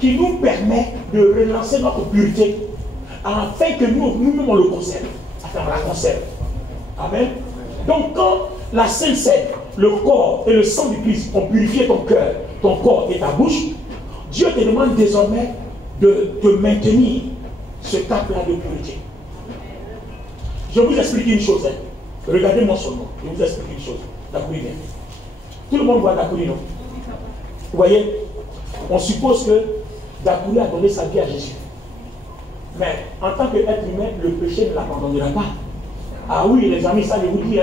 qui nous permet de relancer notre pureté afin que nous-mêmes on le conserve. Afin qu'on la conserve. Amen. Donc quand la Sainte Seine, le corps et le sang du Christ ont purifié ton cœur, ton corps et ta bouche, Dieu te demande désormais de maintenir ce cap-là de pureté. Je vais vous expliquer une chose. Regardez-moi seulement. Je vais vous expliquer une chose. Dakouri vient. Tout le monde voit Dakouri, non? Vous voyez, on suppose que Dakouri a donné sa vie à Jésus. Mais en tant qu'être humain, le péché ne l'abandonnera pas. Ah oui, les amis, ça je vous dis,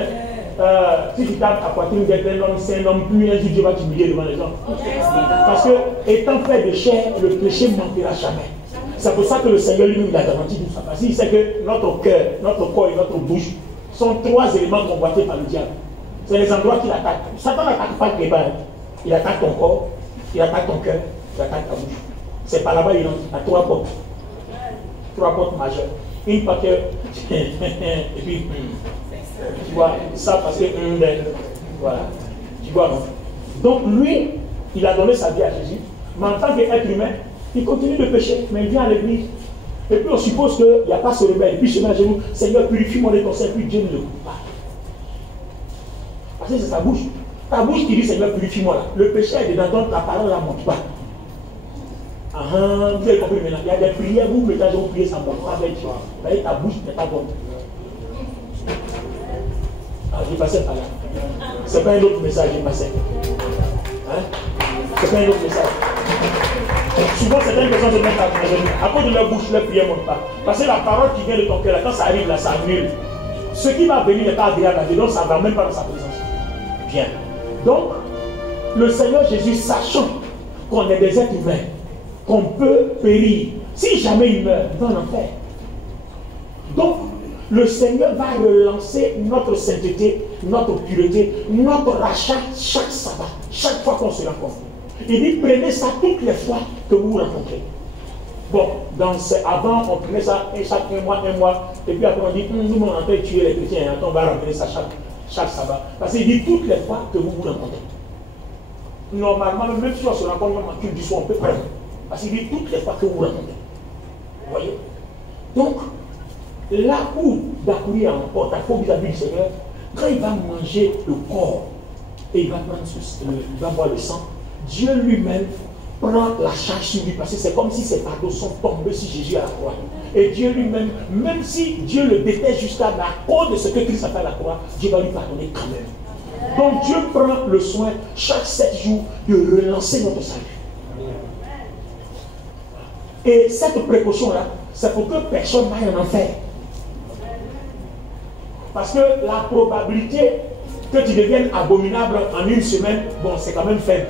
si tu tapes à poitrine d'un homme, c'est un homme plus, un jour Dieu va t'humilier devant les gens. Parce que, étant fait de chair, le péché ne manquera jamais. C'est pour ça que le Seigneur lui-même il a garanti tout ça. Parce qu'il sait que notre cœur, notre corps et notre bouche sont trois éléments convoités par le diable. C'est les endroits qu'il attaque. Satan n'attaque pas le débat. Il attaque ton corps, il attaque ton cœur, il attaque ta bouche. C'est par là-bas, il a trois portes. Trois portes majeures. Une porte, et puis, tu vois, ça parce que, voilà. Tu vois, non? Donc, lui, il a donné sa vie à Jésus, mais en tant qu'être humain, il continue de pécher, mais il vient à l'église. Et puis, on suppose qu'il n'y a pas ce rebelle. Et puis, je me dis, Seigneur, purifie-moi de ton sein, puis Dieu ne le coupe pas. Parce que c'est sa bouche. Ta bouche qui dit, Seigneur, purifie-moi là. Le péché est dedans, donc la parole ne la monte pas. Vous avez compris maintenant. Il y a des prières, vous mettez à vous prier, ça ne monte pas avec toi. Vous voyez, ta bouche n'est pas bonne. Ah, j'ai passé par là. C'est pas un autre message, j'ai passé. Hein? C'est pas un autre message. Souvent, certaines personnes se mettent à genoux. À cause de leur bouche, leur prière ne monte pas. Parce que la parole qui vient de ton cœur, quand ça arrive là, ça annule. Ce qui va venir n'est pas agréable à Dieu, donc ça ne va même pas dans sa présence. Bien. Donc, le Seigneur Jésus, sachant qu'on est des êtres humains, qu'on peut périr, si jamais il meurt, il va en enfer. Donc, le Seigneur va relancer notre sainteté, notre pureté, notre rachat chaque sabbat, chaque fois qu'on se rencontre. Il dit, prenez ça toutes les fois que vous vous rencontrez. Bon, avant, on prenait ça chaque un mois, et puis après on dit, nous, on est en train de tuer les chrétiens, on va ramener ça chaque sabbat. Parce qu'il dit toutes les fois que vous vous rencontrez. Normalement, même si on se rencontre, même en culte du soir, on peut prendre. Parce qu'il dit toutes les fois que vous vous rencontrez. Vous voyez? Donc, là où Dakouri a un porte-à-faux vis-à-vis du Seigneur, quand il va manger le corps et il va boire le sang, Dieu lui-même prend la charge sur lui, parce que c'est comme si ses fardeaux sont tombés sur Jésus à la croix. Et Dieu lui-même, même si Dieu le déteste jusqu'à la cause de ce que Christ a fait à la croix, Dieu va lui pardonner quand même. Donc Dieu prend le soin chaque 7 jours de relancer notre salut. Et cette précaution-là, c'est pour que personne n'aille en enfer. Parce que la probabilité que tu deviennes abominable en une semaine, bon, c'est quand même faible.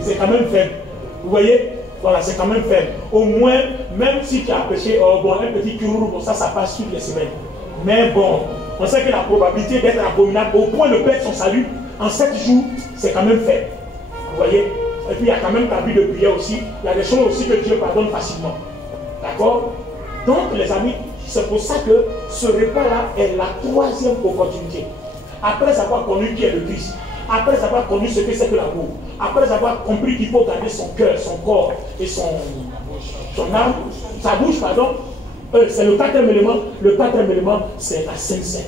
C'est quand même faible. Vous voyez? Voilà, c'est quand même faible. Au moins, même si tu as péché, bon, un petit curou, bon, ça passe toutes les semaines. Mais bon, on sait que la probabilité d'être abominable au point de perdre son salut en 7 jours, c'est quand même faible. Vous voyez? Et puis il y a quand même ta vie de prière aussi. Il y a des choses aussi que Dieu pardonne facilement. D'accord? Donc, les amis, c'est pour ça que ce repas-là est la 3e opportunité. Après avoir connu qui est le Christ, après avoir connu ce que c'est que l'amour, après avoir compris qu'il faut garder son cœur, son corps et son âme, sa bouche, pardon, c'est le 4e élément. Le 4e élément, c'est la Sainte Seine,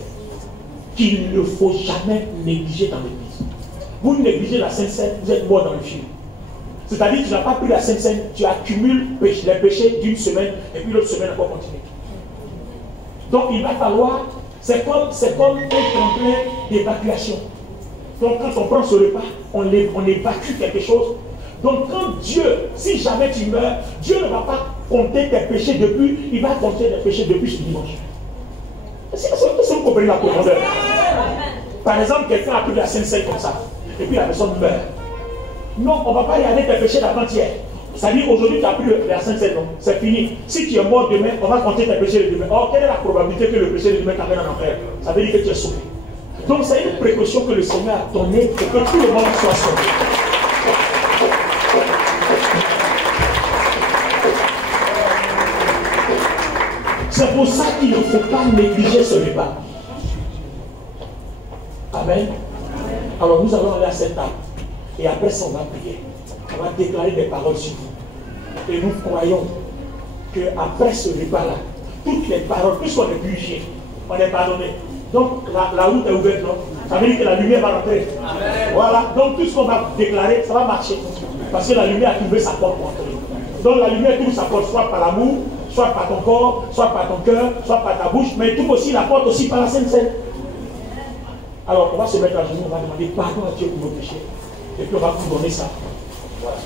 qu'il ne faut jamais négliger dans l'église. Vous négligez la Sainte Seine, vous êtes mort dans le film. C'est-à-dire que tu n'as pas pris la Sainte Seine, tu accumules les péchés d'une semaine et puis l'autre semaine encore continuer. Donc il va falloir, c'est comme un tremplin d'évacuation. Donc quand on prend ce repas, on évacue quelque chose. Donc quand Dieu, si jamais tu meurs, Dieu ne va pas compter tes péchés depuis, il va compter tes péchés depuis ce dimanche. Est-ce que vous comprenez la profondeur? Par exemple, quelqu'un a pris la Sainte Seine comme ça, et puis la personne meurt. Non, on ne va pas regarder tes péchés d'avant-hier. C'est-à-dire, aujourd'hui, tu as pris la Sainte Seine, non? C'est fini. Si tu es mort demain, on va compter tes péchés de demain. Or, quelle est la probabilité que le péché de demain t'amène en enfer? Ça veut dire que tu es sauvé. Donc, c'est une précaution que le Seigneur a donnée pour que tout le monde soit sauvé. C'est pour ça qu'il ne faut pas négliger ce repas. Amen. Alors, nous allons aller à cette table. Et après ça, on va prier. On va déclarer des paroles sur vous. Et nous croyons qu'après ce repas-là, toutes les paroles, puisqu'on est purifié, on est pardonné, Donc la route est ouverte, non? Ça veut dire que la lumière va rentrer. Voilà, donc tout ce qu'on va déclarer, ça va marcher. Parce que la lumière a trouvé sa porte pour entrer. Donc la lumière trouve sa porte soit par l'amour, soit par ton corps, soit par ton cœur, soit par ta bouche, mais trouve aussi la porte aussi par la Sainte Seine. Alors on va se mettre à genoux, on va demander pardon à Dieu pour nos péchés. Et puis on va vous donner ça. Voilà.